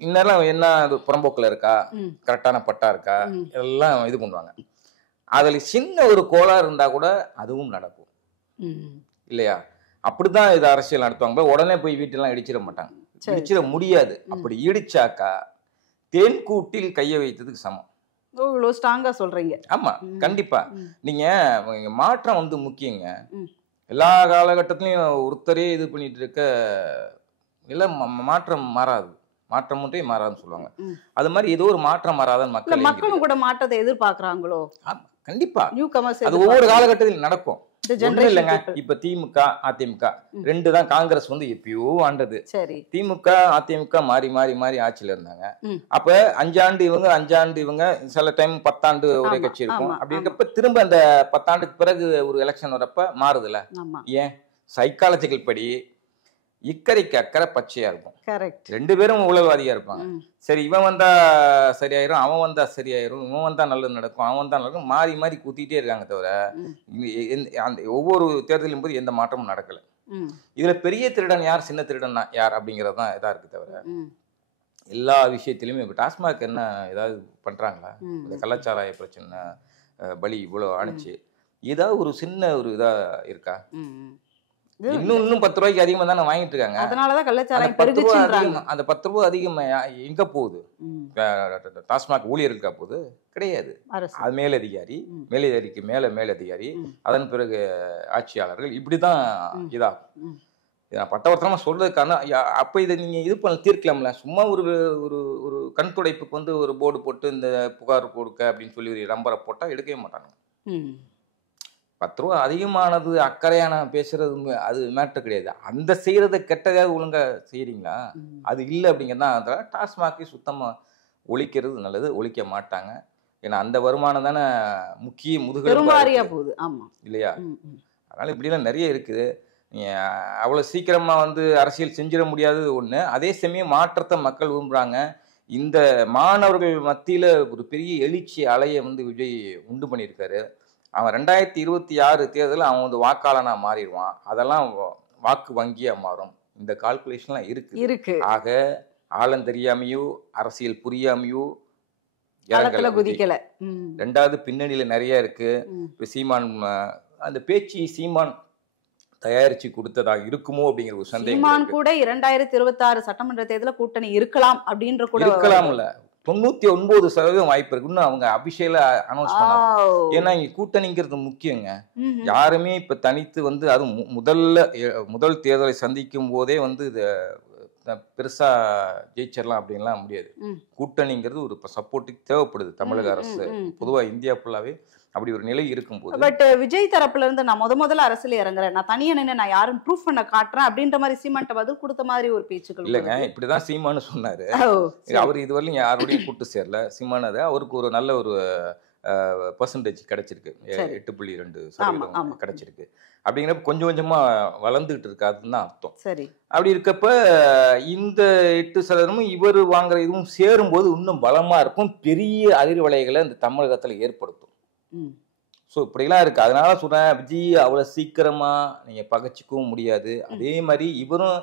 இன்னெல்லாம் என்ன புறம்போக்கில் இருக்கா, கரெக்டான பட்டா இருக்கா, எல்லாம் இது பண்ணுவாங்க. அதுல சின்ன ஒரு கோளாறு இருந்தா கூட அதுவும் நடக்கும் இல்லையா? அப்படிதான் இது அரசியல் நடத்துவாங்க. உடனே போய் வீட்டெல்லாம் இடிச்சிட மாட்டாங்க, இடிச்சிட முடியாது. அப்படி இடிச்சாக்கா தேன்கூட்டில் கையை வைத்ததுக்கு சமம். இவ்வளோ ஸ்ட்ராங்கா சொல்றீங்க. ஆமா, கண்டிப்பா. நீங்க மாற்றம் வந்து முக்கியங்க. எல்லா காலகட்டத்திலையும் ஒருத்தரே இது பண்ணிட்டு இருக்க இல்ல, மாற்றம் மாறாது, மாற்றம் ஒன்றே மாறாதுன்னு சொல்லுவாங்க. அது மாதிரி ஏதோ ஒரு மாற்றம் மாறாத மக்களும் கூட மாற்றத்தை எதிர்பார்க்கறாங்களோ? கண்டிப்பா, அது ஒவ்வொரு காலகட்டத்தில் நடக்கும். இல்லைங்க, இப்ப திமுக அதிமுக 2 தான். காங்கிரஸ் வந்து எப்பயோ ஆண்டது. திமுக அதிமுக மாறி மாறி மாறி ஆட்சியில இருந்தாங்க. அப்ப 5 ஆண்டு இவங்க 5 ஆண்டு இவங்க, சில டைம் 10 ஆண்டு ஒரே கட்சி இருக்கும். அப்படின்றப்ப திரும்ப அந்த 10 ஆண்டுக்கு பிறகு ஒரு எலெக்ஷன் வரப்ப மாறுதுல. ஏன்? சைக்காலஜிக்கல் படி இக்கரைக்கு அக்கறை பச்சையா இருக்கும். 2 பேரும் ஊழல்வாதியா இருப்பாங்க. சரி, இவன் வந்தா சரியாயிரும், அவன் வந்தா சரியாயிரும், இவன் வந்தா நல்லது நடக்கும், அவன் வந்தா நடக்கும், மாறி மாறி கூத்திட்டே இருக்காங்க. தவிர அந்த ஒவ்வொரு தேர்தலும் போது எந்த மாற்றமும் நடக்கல. இதுல பெரிய திருடன் யார், சின்ன திருடன் யார் அப்படிங்கறது தான் இதா இருக்கு. தவிர எல்லா விஷயத்திலுமே இப்ப டாஸ்மாக் என்ன ஏதாவது பண்றாங்களா? இந்த கள்ளச்சாராய பிரச்சனை பலி இவ்வளவு ஆணிச்சு, ஏதாவது ஒரு சின்ன ஒரு இதா இருக்கா? இன்னும் 10 ரூபாய்க்கு அதிகமா தானே வாங்கிட்டு இருக்காங்க. அதனாலதான் கள்ளச்சாராயம் பெருகுச்சுன்றாங்க. அந்த 10 ரூபாய் அதிகமா எங்க போகுது? டாஸ்மாக் ஊழியர்களுக்கா போகுது? கிடையாது. அது மேலதிகாரி, மேலதிகாரிக்கு மேலதிகாரி, அதன் பிறகு ஆட்சியாளர்கள், இப்படிதான் இதாகும். பட்டவர்த்தமா சொல்றதுக்கான அப்ப இதை நீங்க இது பண்ண தீர்க்கலாம்ல. சும்மா ஒரு ஒரு கண் துடைப்புக்கு வந்து ஒரு போர்டு போட்டு இந்த புகார் கொடுக்க அப்படின்னு சொல்லி ஒரு நம்பரை போட்டா எடுக்கவே மாட்டாங்க. 10 ரூபா அதிகமானது அக்கறையான பேசுறது அது மேட்டர் கிடையாது. அந்த செய்யறத கெட்டதாக ஒழுங்கா செய்யறீங்களா? அது இல்லை அப்படிங்கிறதான். அதனால டாஸ்மாகை சுத்தமா ஒழிக்கிறது நல்லது. ஒழிக்க மாட்டாங்க. ஏன்னா அந்த வருமானம் தானே முக்கிய முதுகெலும்பா போகுது. ஆமா இல்லையா? அதனால இப்படிலாம் நிறைய இருக்குது. அவ்வளோ சீக்கிரமாக வந்து அரசியல் செஞ்சிட முடியாதது ஒன்று. அதே சமயம் மாற்றத்தை மக்கள் விரும்புகிறாங்க. இந்த மாணவர்கள் மத்தியில் ஒரு பெரிய எழுச்சி அலையை வந்து விஜய் உண்டு பண்ணியிருக்காரு. அவன் 2026 தேர்தலில் அவன் வந்து வாக்காளனாக மாறிடுவான். அதெல்லாம் வாக்கு வங்கியாக மாறும். இந்த கால்குலேஷன்லாம் இருக்கு. ஆக ஆழம் தெரியாமையோ அரசியல் புரியாமையோ குதிக்கல. ரெண்டாவது பின்னணியில நிறைய இருக்கு. சீமான் அந்த பேச்சு சீமான் தயாரிச்சு கொடுத்ததாக இருக்குமோ அப்படிங்கிற ஒரு சந்தேகம். சீமான் கூட 2026 சட்டமன்ற தேர்தலில் கூட்டணி இருக்கலாம் அப்படின்ற கூட இருக்கலாம்ல. 99% வாய்ப்பு இருக்கு. இன்னும் அவங்க அபிஷேல அனௌன்ஸ் பண்ணாங்க. ஏன்னா இங்க கூட்டணிங்கிறது முக்கியங்க. யாருமே இப்ப தனித்து வந்து அது முதல் தேர்தலை சந்திக்கும் போதே வந்து பெருசா ஜெயிச்சிடலாம் அப்படின்லாம் முடியாது. கூட்டணிங்கிறது ஒரு சப்போர்ட்டுக்கு தேவைப்படுது. தமிழக அரசு பொதுவா இந்தியா ஃபுல்லாவே அப்படி ஒரு நிலை இருக்கும்போது. பட் விஜய் தரப்புல இருந்து நான் முதல்ல அரசியல் இறங்குறேன், நான் தனியா நின்று நான் யாரும் ப்ரூஃப் பண்ண காட்டுறேன் அப்படின்ற மாதிரி சீமான்ட்ட பதில் கொடுத்த மாதிரி ஒரு பேச்சுக்கள் இல்லைங்க. இப்படிதான் சீமானு சொன்னாரு. அவர் இதுவரையும் யாரோடையும் கூட்டு சேரல. சீமான் அவருக்கு ஒரு நல்ல ஒரு பெர்சன்டேஜ் கிடைச்சிருக்கு. 8.2% கிடைச்சிருக்கு. அப்படிங்கிறப்ப கொஞ்சம் கொஞ்சமா வளர்ந்துகிட்டு இருக்காதுன்னு தான் அர்த்தம். சரி. அப்படி இருக்கப்ப இந்த 8% இவர் வாங்குற இதுவும் சேரும்போது இன்னும் பலமா இருக்கும். பெரிய அதிர்வலைகளை இந்த தமிழகத்துல ஏற்படுத்தும். ஸோ இப்படிலாம் இருக்கு. அதனால சொல்றேன், விஜய் அவ்வளோ சீக்கிரமா நீங்க பகைச்சிக்கவும் முடியாது. அதே மாதிரி இவரும்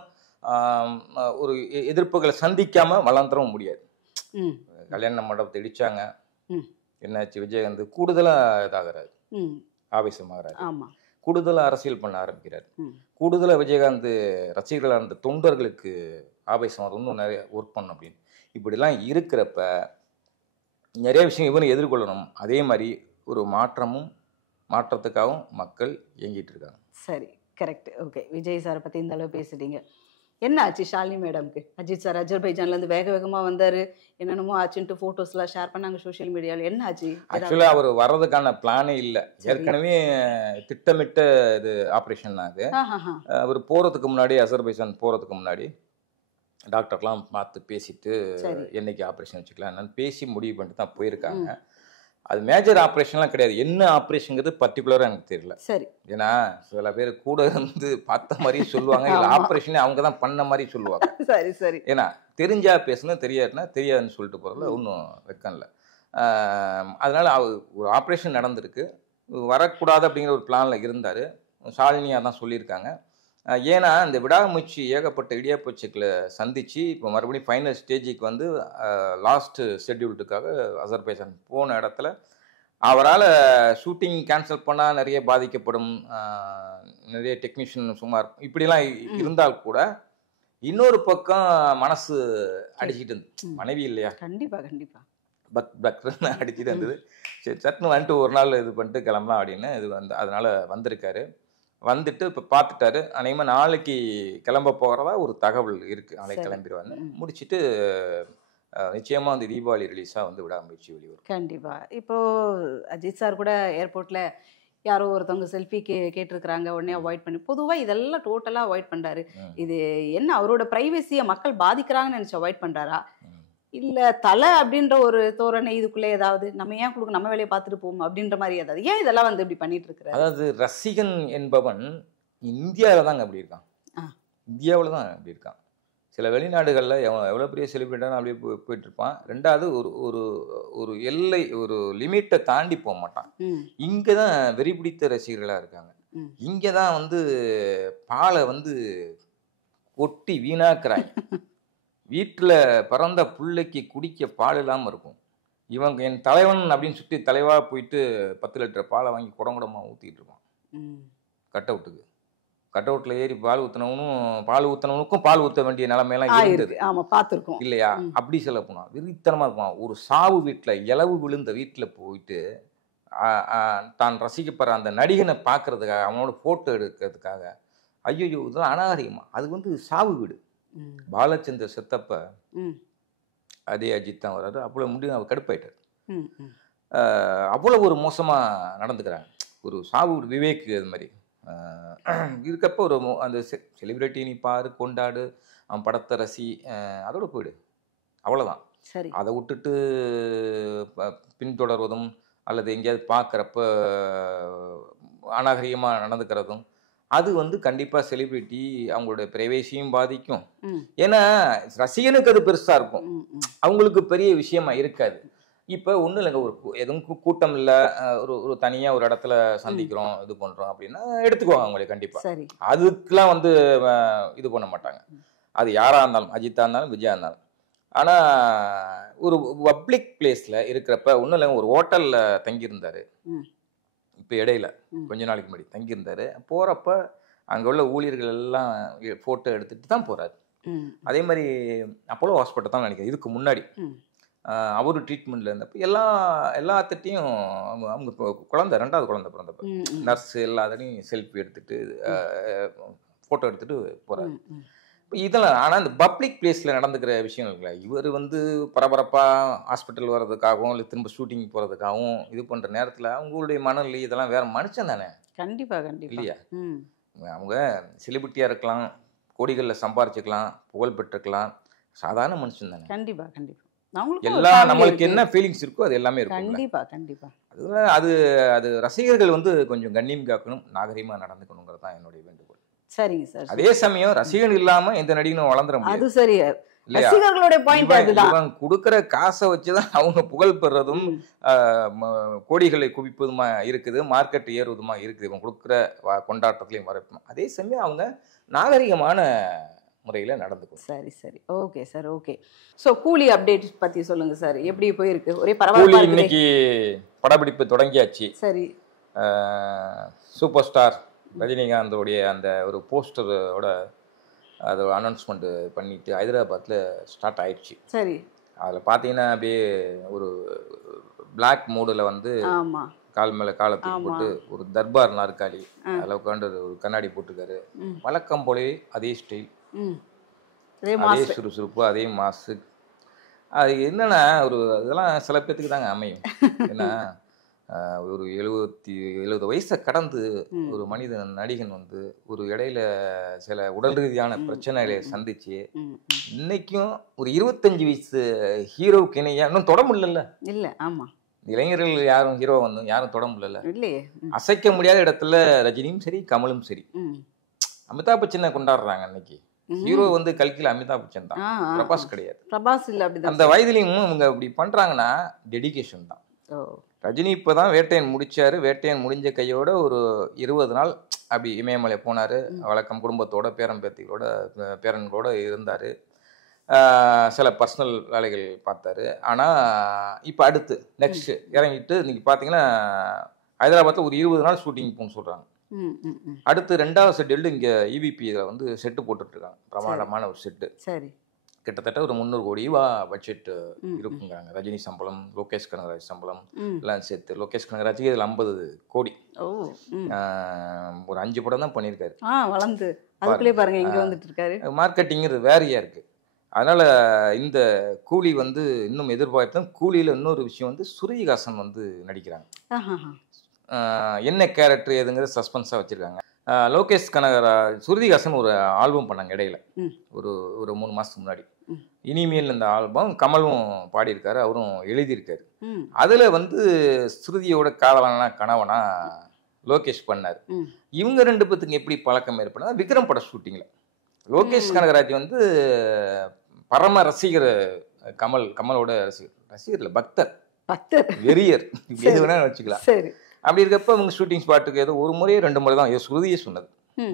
ஒரு எதிர்ப்புகளை சந்திக்காம வளர்ந்துடவும் முடியாது. கல்யாண மண்டபத்தை இடிச்சாங்க, என்னாச்சு? விஜய் வந்து கூடுதலா இதாகிறாரு, ஆவேசமாகறாரு, கூடுதலா அரசியல் பண்ண ஆரம்பிக்கிறார். கூடுதலா விஜயகாந்த் ரசிகர்களாக இருந்த தொண்டர்களுக்கு ஆவேசமாக இன்னும் நிறைய ஒர்க் பண்ணும் அப்படின்னு. இப்படிலாம் இருக்கிறப்ப நிறைய விஷயம் இவனை எதிர்கொள்ளணும். அதே மாதிரி ஒரு மாற்றத்துக்காகவும் மக்கள் இயங்கிட்டு இருக்காங்க. சரி, கரெக்ட். ஓகே, விஜய் சாரை பற்றி இந்த அளவு பேசிட்டீங்க. என்ன ஆச்சு ஷாலினி மேடம்க்கு? அஜித் சார் அஜர்பைஜான்லேருந்து வேகமாக வந்தார், என்னென்னமோ ஆச்சுன்ட்டு ஃபோட்டோஸ்லாம் ஷேர் பண்ணாங்க சோஷியல் மீடியாவில். என்ன ஆச்சு? ஆக்சுவலாக அவர் வர்றதுக்கான பிளானே இல்லை. ஏற்கனவே திட்டமிட்ட இது ஆப்ரேஷன் தான் அது. அவர் போகிறதுக்கு முன்னாடி, அஜர்பைஜான் போகிறதுக்கு முன்னாடி டாக்டர்லாம் பார்த்து பேசிட்டு என்னைக்கு ஆப்ரேஷன் வச்சுக்கலாம் என்னன்னு பேசி முடிவு பண்ணிட்டு தான் போயிருக்காங்க. அது மேஜர் ஆப்ரேஷன்லாம் கிடையாது. என்ன ஆப்ரேஷனுங்கிறது பர்டிகுலராக எனக்கு தெரியல. சரி. ஏன்னா சில பேர் கூட வந்து பார்த்த மாதிரி சொல்லுவாங்க, இல்லை ஆப்ரேஷனே அவங்க தான் பண்ண மாதிரி சொல்லுவாங்க. சரி சரி. ஏன்னா தெரிஞ்சா பேசணும், தெரியாதுன்னா தெரியாதுன்னு சொல்லிட்டு போகிறதுல ஒன்றும் வெக்கம் இல்லை. அதனால ஒரு ஆப்ரேஷன் நடந்திருக்கு, வரக்கூடாது அப்படிங்கிற ஒரு பிளானில் இருந்தார். ஷாலினியாக தான் சொல்லியிருக்காங்க. ஏன்னா இந்த விடாமுயற்சி ஏகப்பட்ட இடியாப்பச்சிகளை சந்தித்து இப்போ மறுபடியும் ஃபைனல் ஸ்டேஜுக்கு வந்து லாஸ்ட் ஷெட்யூல்டுக்காக அஜர்பைஜான் போன இடத்துல அவரால் ஷூட்டிங் கேன்சல் பண்ணால் நிறைய பாதிக்கப்படும், நிறைய டெக்னீஷியன் சுமார் இப்படிலாம் இருந்தால் கூட இன்னொரு பக்கம் மனசு அடிச்சுட்டு இருந்தது. மனைவி இல்லையா? கண்டிப்பாக கண்டிப்பாக பக்னு அடிச்சுட்டு இருந்தது. சரி, சட்னு வந்துட்டு ஒரு நாள் இது பண்ணிட்டு கிளம்பலாம் அப்படின்னு இது வந்து அதனால் வந்திருக்காரு. வந்துட்டு இப்போ பார்த்துட்டாரு. அநேகமாக நாளைக்கு கிளம்ப போகிறதா ஒரு தகவல் இருக்குது. நாளைக்கு கிளம்பிடுவாங்க. முடிச்சுட்டு நிச்சயமாக வந்து தீபாவளி ரிலீஸாக வந்து விடாமுயற்சி வெளிவரும். கண்டிப்பாக. இப்போது அஜித் சார் கூட ஏர்போர்ட்டில் யாரோ ஒருத்தவங்க செல்ஃபி கேட்டிருக்கிறாங்க, உடனே அவாய்ட் பண்ணி, பொதுவாக இதெல்லாம் டோட்டலாக அவாய்ட் பண்ணுறாரு. இது என்ன அவரோட ப்ரைவசியை மக்கள் பாதிக்கிறாங்கன்னு நினச்சி அவாய்ட் பண்ணுறாரா, இல்லை தலை அப்படின்ற ஒரு தோரணை இதுக்குள்ளே ஏதாவது நம்ம ஏன் கொடுக்க, நம்ம வேலையை பார்த்துட்டு போவோம் அப்படின்ற மாதிரி ஏதாவது, ஏன் இதெல்லாம் வந்து இப்படி பண்ணிட்டு இருக்கிறாரு? அதாவது ரசிகன் என்பவன் இந்தியாவில் தாங்க அப்படி இருக்கான். இந்தியாவில் தான் அப்படி இருக்கான். சில வெளிநாடுகளில் எவ்வளோ பெரிய செலிபிரிட்டான அப்படியே போயிட்டு இருப்பான். ரெண்டாவது ஒரு ஒரு எல்லை, ஒரு லிமிட்டை தாண்டி போக மாட்டான். இங்கே தான் வெறி பிடித்த ரசிகர்களாக இருக்காங்க. இங்கே தான் வந்து பாலை வந்து கொட்டி வீணாக்குறாங்க. வீட்டில் பிறந்த பிள்ளைக்கு குடிக்க பால் இல்லாமல் இருக்கும். இவங்க என் தலைவன் அப்படின்னு சுற்றி தலைவாக போயிட்டு 10 லிட்டர் பாலை வாங்கி குடங்குடமாக ஊற்றிக்கிட்டு இருப்பான். கட் அவுட்டில் ஏறி பால் ஊற்றினவனுக்கும் பால் ஊற்ற வேண்டிய நிலைமையெல்லாம் இருந்தது. ஆமாம், பார்த்துருக்கோம் இல்லையா? அப்படி சொல்ல போனால் வெறித்தனமாக இருப்பான். ஒரு சாவு வீட்டில், இலவு விழுந்த வீட்டில் போயிட்டு தான் ரசிக்கப்படுற அந்த நடிகனை பார்க்கறதுக்காக, அவனோட ஃபோட்டோ எடுக்கிறதுக்காக, ஐயோ இதெல்லாம் அநாகரிகமா. அது வந்து சாவு வீடு. பாலச்சந்தர் செத்தப்ப அதே அஜித் தான் வர்றாரு. அவ்வளோ முடியும், அவர் கடுப்பாயிட்டார். அவ்வளோ ஒரு மோசமாக நடந்துக்கிறாங்க. ஒரு சாவு விவேக் அது மாதிரி இருக்கப்போ ஒரு அந்த செலிப்ரிட்டி நீ பாரு, கொண்டாடு, அவன் படத்தை ரசி, அதோட போயிடு, அவ்வளோதான். சரி. அதை விட்டுட்டு பின்தொடர்வதும் அல்லது எங்கேயாவது பார்க்குறப்ப அநாகரிகமாக நடந்துக்கிறதும் அது வந்து கண்டிப்பா செலிபிரிட்டி அவங்களுடைய பிரைவேசியும் பாதிக்கும். ஏன்னா ரசிகனுக்கு அது பெருசா இருக்கும், அவங்களுக்கு பெரிய விஷயமா இருக்காது. இப்ப ஒண்ணும் இல்லைங்க, ஒரு எதுவும் கூட்டம் இல்ல, ஒரு தனியா ஒரு இடத்துல சந்திக்கிறோம், இது பண்றோம் அப்படின்னா எடுத்துக்குவாங்க அவங்களே கண்டிப்பா. அதுக்கெல்லாம் வந்து இது பண்ண மாட்டாங்க. அது யாரா இருந்தாலும், அஜித்தா இருந்தாலும் விஜயா இருந்தாலும். ஆனா ஒரு பப்ளிக் பிளேஸ்ல இருக்கிறப்ப ஒண்ணும் இல்லைங்க, ஒரு ஹோட்டல்ல தங்கியிருந்தாரு இப்ப இடையில கொஞ்ச நாளைக்கு முன்னாடி தங்கியிருந்தாரு. போறப்ப அங்க உள்ள ஊழியர்கள் எல்லாம் போட்டோ எடுத்துட்டு தான் போறாரு. அதே மாதிரி அப்போலோ ஹாஸ்பிட்டல் தான் நினைக்கிறேன், இதுக்கு முன்னாடி அவரு ட்ரீட்மெண்ட்ல இருந்தப்ப எல்லாத்திட்டையும் அவங்க குழந்தை 2வது குழந்தை பிறந்தப்ப நர்ஸ் எல்லாத்தையும் செல்ஃபி எடுத்துட்டு போட்டோ எடுத்துட்டு போறாரு. இதெல்லாம் ஆனா இந்த பப்ளிக் பிளேஸ்ல நடந்துக்கிற விஷயம் இருக்குல்ல, இவர் வந்து பரபரப்பா ஹாஸ்பிட்டல் வர்றதுக்காகவும் இல்லை திரும்ப ஷூட்டிங் போறதுக்காகவும் இது பண்ற நேரத்துல அவங்களுடைய மனநிலை இதெல்லாம் வேற மனுஷன் தானே. கண்டிப்பா கண்டிப்பா இல்லையா? அவங்க செலிபிரிட்டியா இருக்கலாம், கோடிகளில் சம்பாரிச்சுக்கலாம், புகழ் பெற்றுக்கலாம், சாதாரண மனுஷன் தானே. கண்டிப்பா கண்டிப்பா எல்லாம் நம்மளுக்கு என்ன ஃபீலிங்ஸ் இருக்கோ அது எல்லாமே இருக்கும். கண்டிப்பா கண்டிப்பா அது அது ரசிகர்கள் வந்து கொஞ்சம் கண்ணியம் காக்கணும், நாகரிகமா நடந்துக்கணுங்கிறது தான் என்னுடைய வேண்டுகோள். சரிங்க சார். அதே சமயம் ரசிகன் இல்லாம எந்த நடிகனும் வளர்ந்துட முடியாது. அது சரி. ரசிகர்களுடைய பாயிண்ட் அதுதான். இவன் கொடுக்கிற காசை வச்சுதான் அவங்க புகழ் பெறதும் கோடிகளை குவிப்பதுமா இருக்குது, மார்க்கெட் ஏறுவதுமா இருக்குது. இவன் கொடுக்குற கொண்டாட்டத்திலையும் வரப்போம். அதே சமயம் அவங்க நாகரிகமான முறையில நடந்துக்கும். சரி சரி, ஓகே சார், ஓகே. ஸோ கூலி அப்டேட் பத்தி சொல்லுங்க சார், எப்படி போயிருக்கு? ஒரே பரவாயில்ல. இன்னைக்கு படப்பிடிப்பு தொடங்கியாச்சு. சரி. சூப்பர் ஸ்டார் ரஜினிகாந்தோடைய அந்த ஒரு போஸ்டரோட அதை அனௌன்ஸ்மெண்ட் பண்ணிட்டு ஹைதராபாத்தில் ஸ்டார்ட் ஆயிடுச்சு. சரி. அதில் பார்த்தீங்கன்னா அப்படியே ஒரு பிளாக் மூடில் வந்து கால் மேலே காலை தூக்கி போட்டு ஒரு தர்பார் நாற்காலி அதில் உட்காந்து ஒரு கண்ணாடி போட்டிருக்காரு. வழக்கம் போலே அதே ஸ்டைல், அதே சுறுசுறுப்பு, அதே மாசு. அது என்னன்னா ஒரு இதெல்லாம் சில பேர்த்துக்கு தாங்க அமையும். ஏன்னா ஒரு 70 வயசை கடந்து ஒரு மனிதன் நடிகன் வந்து ஒரு இடையில சில உடல் ரீதியான பிரச்சனைகளை சந்திச்சு இன்னைக்கும் ஒரு 25 வயசு ஹீரோவுக்கு இணையா இன்னும் தொட முடியல. இல்ல. ஆமா, இளைஞர்கள் யாரும் ஹீரோ வந்து யாரும் தொட முடியல. இல்லையே. அசைக்க முடியாத இடத்துல ரஜினியும் சரி கமலும் சரி அமிதாப் பச்சனை கொண்டாடுறாங்க. இன்னைக்கு ஹீரோ வந்து கல்கில அமிதாப் பச்சன் தான், பிரபாஸ் கிடையாது. பிரபாஸ் இல்ல. அப்படிதான். அந்த வயதிலையும் இவங்க இப்படி பண்றாங்கன்னா டெடிகேஷன் தான். ரஜினி இப்பதான் வேட்டையன் முடிச்சாரு. வேட்டையன் முடிஞ்ச கையோட ஒரு 20 நாள் அப்படி இமயமலை போனாரு. வழக்கம் குடும்பத்தோட பேரன்களோட இருந்தாரு. சில பர்சனல் வேலைகள் பார்த்தாரு. ஆனா இப்ப அடுத்து நெக்ஸ்ட் இறங்கிட்டு இன்னைக்கு பாத்தீங்கன்னா ஹைதராபாத்ல ஒரு 20 நாள் ஷூட்டிங் போன்னு சொல்றாங்க. அடுத்து 2வது செட் இங்க இவிபி வந்து செட்டு போட்டுட்டு இருக்காங்க, பிரமாண்டமான ஒரு செட்டு. சரி. கிட்டத்தட்ட ஒரு 300 கோடி பட்ஜெட் இருக்குங்கிறாங்க. ரஜினி சம்பளம், லோகேஷ் கனகராஜ் சம்பளம் எல்லாம் சேர்த்து. லோகேஷ் கனகராஜுக்கு இதில் 50 கோடி. ஒரு 5 படம் தான் பண்ணியிருக்காரு. வளர்ந்து அதுக்குள்ளே பாருங்க இங்கே வந்துட்டு இருக்காரு. மார்க்கெட்டிங்கிறது வேறையா இருக்கு. அதனால இந்த கூலி வந்து இன்னும் எதிர்பார்த்தோம். கூலியில் இன்னொரு விஷயம் வந்து சுருதிஹாசன் வந்து நடிக்கிறாங்க. என்ன கேரக்டர் எதுங்கிறது சஸ்பென்ஸாக வச்சிருக்காங்க. லோகேஷ் கனகராஜ் சுருதிஹாசன் ஒரு ஆல்பம் பண்ணாங்க இடையில, ஒரு 3 மாசத்துக்கு முன்னாடி. இனிமேல் இந்த ஆல்பம் கமலும் பாடியிருக்காரு, அவரும் எழுதியிருக்காரு. அதுல வந்து ஸ்ருதியோட காதலனா கணவனா லோகேஷ் பண்ணார். இவங்க 2 பேத்துக்கு எப்படி பழக்கம் ஏற்பட்டா விக்ரம் பட ஷூட்டிங்ல லோகேஷ் கனகராஜ் வந்து பரம ரசிகர், கமலோட ரசிகர் இல்ல பக்தர், வெறியர் இப்படி வேணா வச்சுக்கலாம். அப்படி இருக்கப்ப அவங்க ஷூட்டிங் ஸ்பாட்டுக்கு ஏதோ ஒரு முறையோ 2 முறை தான், ஸ்ருதியே சொன்னது,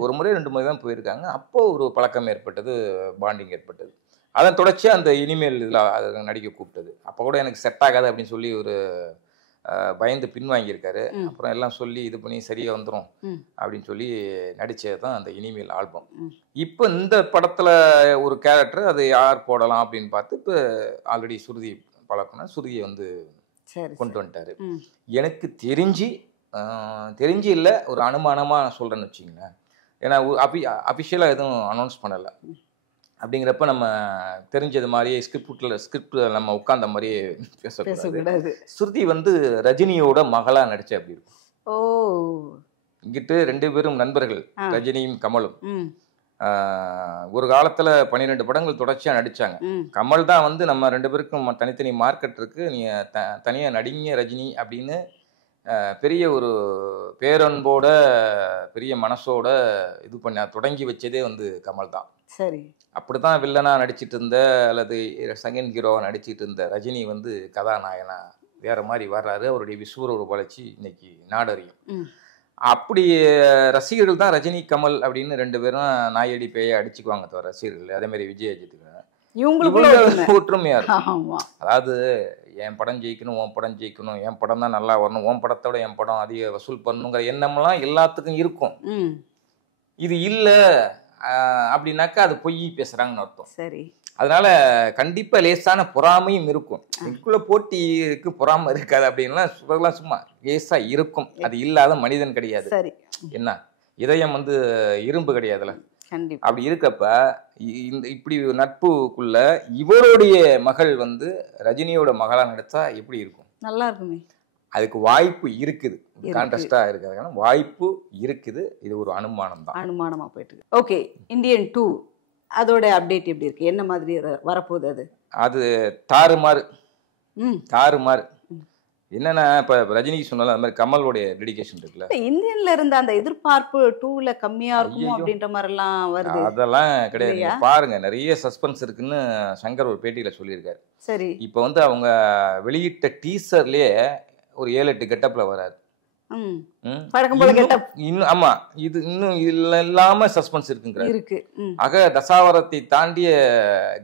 ஒரு முறை 2 முறை தான் போயிருக்காங்க. அப்போ ஒரு பழக்கம் ஏற்பட்டது, பாண்டிங் ஏற்பட்டது. அதன் தொடர்ச்சியாக அந்த இனிமேல் இதில் நடிக்க கூப்பிட்டது. அப்போ கூட எனக்கு செட் ஆகாது அப்படின்னு சொல்லி ஒரு பயந்து பின்வாங்கியிருக்காரு. அப்புறம் எல்லாம் சொல்லி இது பண்ணி சரியாக வந்துடும் அப்படின்னு சொல்லி நடித்தது தான் அந்த இனிமேல் ஆல்பம். இப்போ இந்த படத்தில் ஒரு கேரக்டர் அது யார் போடலாம் அப்படின்னு பார்த்து இப்போ ஆல்ரெடி சுருதி பழக்கம்னா சுருதியை வந்து கொண்டு வந்துட்டாரு. எனக்கு தெரிஞ்சு இல்லை, ஒரு அனுமானமாக நான் சொல்கிறேன்னு வச்சிங்களேன். ஏன்னா அஃபிஷியலாக எதுவும் அனௌன்ஸ் பண்ணலை. அப்படிங்கிறப்ப நம்ம தெரிஞ்சது மாதிரியே ஸ்கிரிப்ட் நம்ம உட்கார்ந்த மாதிரியே பேசக்கூடாது. ஸ்ருதி வந்து ரஜினியோட மகளா நடிச்ச அப்படி இருக்கும். இங்கிட்டு 2 பேரும் நண்பர்கள், ரஜினியும் கமலும். ஒரு காலத்துல 12 படங்கள் தொடர்ச்சியா நடிச்சாங்க. கமல் தான் வந்து நம்ம 2 பேருக்கும் தனித்தனி மார்க்கெட் இருக்கு, நீ தனியா நடிங்க ரஜினி அப்படின்னு பெரிய ஒரு பேரன்போட பெரிய மனசோட இது பண்ண தொடங்கி வச்சதே வந்து கமல் தான். சரி. அப்படிதான் வில்லனா நடிச்சிட்டு இருந்த அல்லது செகண்ட் ஹீரோவா நடிச்சிட்டு இருந்த ரஜினி வந்து கதாநாயகனா வேற மாதிரி வர்றாரு. அவருடைய விஸ்வரூப வளர்ச்சி இன்னைக்கு நாடறியும். அப்படி ரசிகர்கள் தான் ரஜினி கமல் அப்படின்னு 2 பேரும் நாயடி பேய அடிச்சுக்குவாங்க தவிர ரசிகர்கள். அதே மாதிரி விஜய் அஜித்துக்கு இவங்களுக்கு ஒற்றுமையா இருக்கும். அதாவது என் படம் ஜெயிக்கணும், உன் படம் ஜெயிக்கணும், என் படம் தான் நல்லா வரணும், உன் படத்தோட என் படம் அதிக வசூல் பண்ணணுங்கிற எண்ணம்லாம் எல்லாத்துக்கும் இருக்கும். இது இல்லை அப்படின்னாக்கா அது பொய் பேசுறாங்கன்னு அர்த்தம். சரி. அதனால கண்டிப்பா லேசான பொறாமையும் இருக்கும். இதுக்குள்ள போட்டி இருக்கு, பொறாமை இருக்காது அப்படின்லாம் சொல்லலாம். சும்மா லேசா இருக்கும். அது இல்லாத மனிதன் கிடையாது. சரி. என்ன இதயம் வந்து இரும்பு கிடையாதுல. அப்படி இருக்கப்ப இப்படி நட்புக்குள்ள இவருடைய மகள் வந்து ரஜினியோட மகளா நடிச்சா எப்படி இருக்கும்? நல்லா இருக்குமே. அதுக்கு வாய்ப்பு இருக்குது. கான்ட்ராஸ்டா இருக்கிறதுக்கான வாய்ப்பு இருக்குது. இது ஒரு அனுமானம் தான். அனுமானமா போயிட்டு இருக்கு. ஓகே, இந்தியன் 2 அதோட அப்டேட் எப்படி இருக்கு? என்ன மாதிரி வரப்போகுது? அது தாறுமாறு. தாறுமாறு என்னன்னா, இப்ப ரஜினிக்கு சொன்னால அந்த மாதிரி கமலோடைய டெடிகேஷன் இருக்குல்ல, இந்தியன்ல இருந்த அந்த எதிர்பார்ப்பு 2ல கம்மியா இருக்கும் அப்படின்ற மாதிரி எல்லாம் வருது. அதெல்லாம் கிடையாது. பாருங்க, நிறைய சஸ்பென்ஸ் இருக்குன்னு சங்கர் ஒரு பேட்டியில சொல்லியிருக்காரு. சரி. இப்ப வந்து அவங்க வெளியிட்ட டீசர்லயே ஒரு 7-8 கெட்டப்ல வராது. இன்னும் ஆமா, இது இன்னும் இல்லாம சஸ்பென்ஸ் இருக்குங்கிறாரு. ஆக தசாவரத்தை தாண்டிய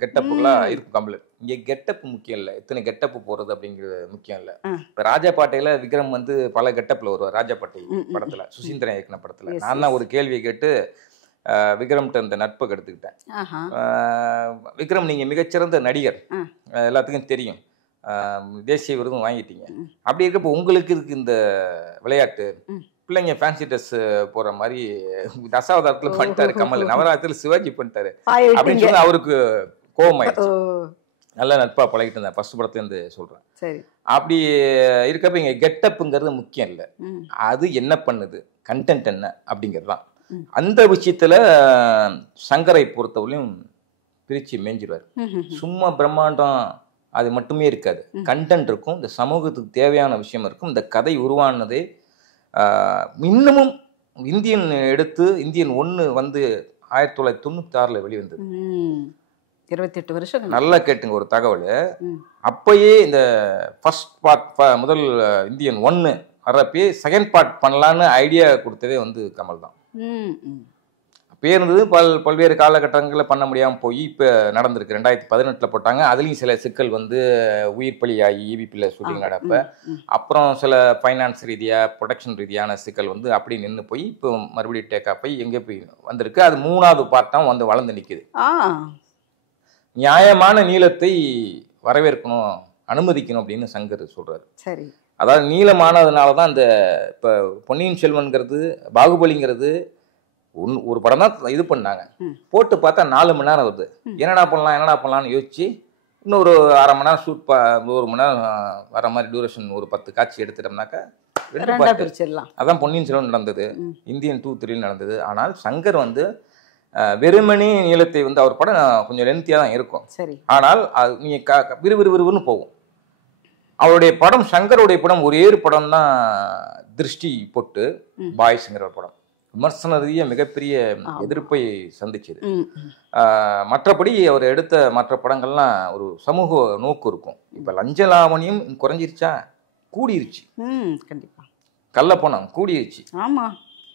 கெட்டப்புகளா இருக்கும் கமல். இங்க கெட்டப் முக்கியம் இல்ல, எத்தனை கெட்டப் போறது அப்படிங்கிறது முக்கியம் இல்ல. இப்ப ராஜாபாட்டையில விக்ரம் வந்து பல கெட்டப்ல வருவார். ராஜாபாட்டை படத்துல, சுசீந்திரன் இயக்குன படத்துல நான் தான் ஒரு கேள்வி கேட்டு விக்ரம்கிட்ட இந்த நட்பை எடுத்துக்கிட்டேன். விக்ரம், நீங்க மிகச்சிறந்த நடிகர், எல்லாத்துக்கும் தெரியும், தேசிய விருதும் வாங்கிட்டீங்க. அப்படி இருக்கப்போ உங்களுக்கு இருக்கு இந்த விளையாட்டு, பிள்ளைங்க ஃபேன்சி ட்ரெஸ் போற மாதிரி தசாவதாரத்துல பண்ணிட்டாரு கமல், நவராத்திரில சிவாஜி பண்ணிட்டாரு அப்படின்னு சொல்லி அவருக்கு கோபம் ஆயிடுச்சு. நல்ல நட்பா பழகிட்டு இருந்தேன் ஃபர்ஸ்ட் படத்துல இருந்து சொல்றேன். சரி. அப்படி இருக்கப்ப இங்க கெட்டப்புங்கிறது முக்கியம் இல்லை, அது என்ன பண்ணுது, கண்டென்ட் என்ன அப்படிங்கிறது தான். அந்த விஷயத்துல சங்கரை பொறுத்தவரையும் பிரிச்சு மேஞ்சிடுவார். சும்மா பிரம்மாண்டம் அது மட்டுமே இருக்காது, கண்டென்ட் இருக்கும், இந்த சமூகத்துக்கு தேவையான விஷயம் இருக்கும். இந்த கதை உருவானதே இன்னமும் இந்தியன் எடுத்து இந்தியன் 1 வந்து 1996 வெளிவந்தது. 28 வருஷம். நல்லா கேட்டுங்க ஒரு தகவல். அப்பயே இந்த ஃபர்ஸ்ட் பார்ட் முதல் இந்தியன் 1 வர்றப்பே செகண்ட் பார்ட் பண்ணலான்னு ஐடியா கொடுத்ததே வந்து கமல் தான். அப்பயே இருந்தது, பல்வேறு காலகட்டங்களில் பண்ண முடியாமல் போய் இப்போ நடந்திருக்கு. 2018 போட்டாங்க. அதுலேயும் சில சிக்கல் வந்து உயிர் பலி ஆகி EVPல ஷூட்டிங் நடப்ப, அப்புறம் சில ஃபைனான்ஸ் ரீதியாக ப்ரொடக்ஷன் ரீதியான சிக்கல் வந்து அப்படி நின்று போய் இப்போ மறுபடியும் டேக் ஆஃப் போய் எங்கே போய் வந்திருக்கு. அது 3வது பார்ட்டாக வந்து வளர்ந்து நிற்குது. நியாயமான நீளத்தை வரவேற்கணும், அனுமதிக்கணும் அப்படின்னு சங்கர் சொல்றாரு. சரி. அதாவது நீளமானதுனால தான் இந்த இப்போ பொன்னியின் செல்வன்கிறது, பாகுபலிங்கிறது ஒரு படம் தான் இது பண்ணாங்க, போட்டு பார்த்தா 4 மணி நேரம் வருது. என்னடா பண்ணலாம்னு யோசிச்சு இன்னொரு 1/2 மணி நேரம் ஷூட், 1 மணி நேரம் வர மாதிரி டியூரேஷன் ஒரு 10 காட்சி எடுத்துட்டோம்னாக்கா 2 பார்ட். அதான் பொன்னியின் செல்வன் நடந்தது, இந்தியன் 2, 3 நடந்தது. ஆனால் சங்கர் வந்து வெறுமனே நீளத்தை வந்து அவர் படம் கொஞ்சம் லென்த்தியாக தான் இருக்கும். சரி. ஆனால் அது நீங்கள் விறுவிறுன்னு போகும். அவருடைய படம், சங்கருடைய படம் ஒரே ஒரு படம் தான் திருஷ்டி போட்டு பாய்ஸ்ங்கிற ஒரு படம் விமர்சன ரீதியாக மிகப்பெரிய எதிர்ப்பை சந்திச்சது. மற்றபடி அவர் எடுத்த மற்ற படங்கள்லாம் ஒரு சமூக நோக்கு இருக்கும். இப்போ லஞ்ச லாவணியும் குறைஞ்சிருச்சா, கூடிருச்சு. கண்டிப்பா கள்ளப்பணம் கூடிருச்சு. ஆமா.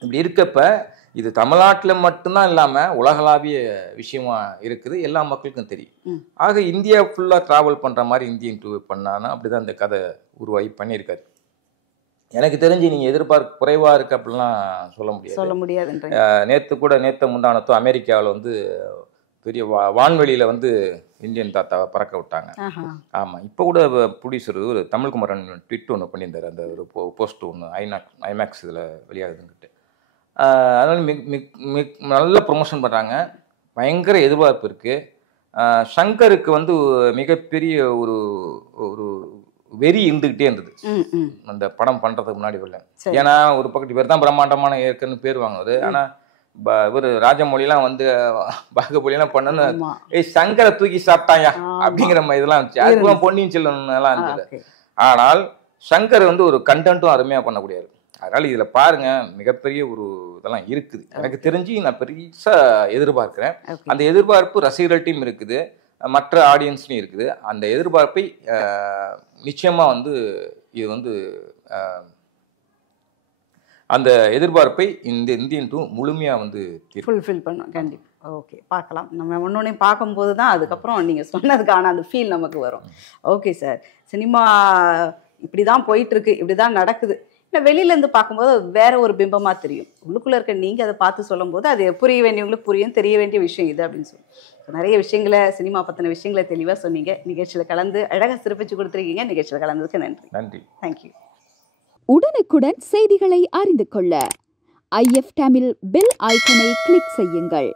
இப்படி இருக்கப்ப இது தமிழ்நாட்டில் மட்டும்தான் இல்லாமல் உலகளாவிய விஷயமா இருக்குது, எல்லா மக்களுக்கும் தெரியும். ஆக இந்தியா ஃபுல்லாக ட்ராவல் பண்ணுற மாதிரி இந்தியன் 2 பண்ணானா அப்படிதான் இந்த கதை உருவாகி பண்ணியிருக்காரு. எனக்கு தெரிஞ்சு நீங்கள் எதிர்பார்ப்பு குறைவாக இருக்கு அப்படிலாம் சொல்ல முடியாது. நேற்று முந்தானத்தோ அமெரிக்காவில் வந்து பெரிய வான்வெளியில் வந்து இந்தியன் தாத்தாவை பறக்க விட்டாங்க. ஆமாம். இப்போ கூட ப்ரொடியூசர் ஒரு தமிழ்குமரன் ட்விட் ஒன்று பண்ணியிருந்தார், அந்த ஒரு போஸ்ட் ஒன்று ஐமேக்ஸ் இதில் வெளியாகுதுன்னுட்டு. அதனால நல்ல ப்ரொமோஷன் பண்ணுறாங்க, பயங்கர எதிர்பார்ப்பு இருக்குது. சங்கருக்கு வந்து மிகப்பெரிய ஒரு ஒரு வெறி இருந்துக்கிட்டே இருந்தது அந்த படம் பண்ணுறதுக்கு முன்னாடி வரல. ஏன்னா ஒரு பக்கத்து பேர் தான் பிரம்மாண்டமான ஏற்கனவே பேர் வாங்குவது. ஆனால் இவர் ராஜமௌழிலாம் வந்து பாகுபலிலாம் பண்ணு சங்கரை தூக்கி சாப்பிட்டாயா அப்படிங்கிற மாதிரி இதெல்லாம் இருந்துச்சு. அதுக்கெல்லாம் பொன்னியின் செல்வன் எல்லாம் இருந்தது. ஆனால் சங்கர் வந்து ஒரு கண்டென்ட்டும் அருமையாக பண்ணக்கூடியாரு. அதனால் இதில் பாருங்க, மிகப்பெரிய ஒரு இதெல்லாம் இருக்குது. எனக்கு தெரிஞ்சு நான் பெருசாக எதிர்பார்க்குறேன். அந்த எதிர்பார்ப்பு ரசிகர்கள்ட்டையும் இருக்குது, மற்ற ஆடியன்ஸ்லையும் இருக்குது. அந்த எதிர்பார்ப்பை நிச்சயமாக வந்து இது வந்து அந்த எதிர்பார்ப்பை இந்த இந்தியன் 2 முழுமையாக வந்து ஃபுல்ஃபில் பண்ணும். கண்டிப்பாக. ஓகே, பார்க்கலாம். நம்ம ஒன்னொன்னே பார்க்கும்போது தான் அதுக்கப்புறம் நீங்கள் சொன்னதுக்கான அந்த ஃபீல் நமக்கு வரும். ஓகே சார், சினிமா இப்படி தான் போயிட்டுருக்கு, இப்படி தான் நடக்குது. இல்லை, வெளியிலேருந்து பார்க்கும்போது வேற ஒரு பிம்பமாக தெரியும். உள்ளுக்குள்ளே இருக்க நீங்கள் அதை பார்த்து சொல்லும்போது அது புரிய வேண்டியவங்களுக்கு புரியும், தெரிய வேண்டிய விஷயம் இது அப்படின்னு சொல்லி நிறைய விஷயங்களை, சினிமா பற்றின விஷயங்களை தெளிவாக சொன்னீங்க. நிகழ்ச்சியில் கலந்து அழகாக சிறப்பிச்சு கொடுத்துருக்கீங்க. நிகழ்ச்சியில் கலந்ததுக்கு நன்றி. நன்றி. தேங்க்யூ. உடனுக்குடன் செய்திகளை அறிந்து கொள்ள IF தமிழ் பெல் ஐக்கனை கிளிக் செய்யுங்கள்.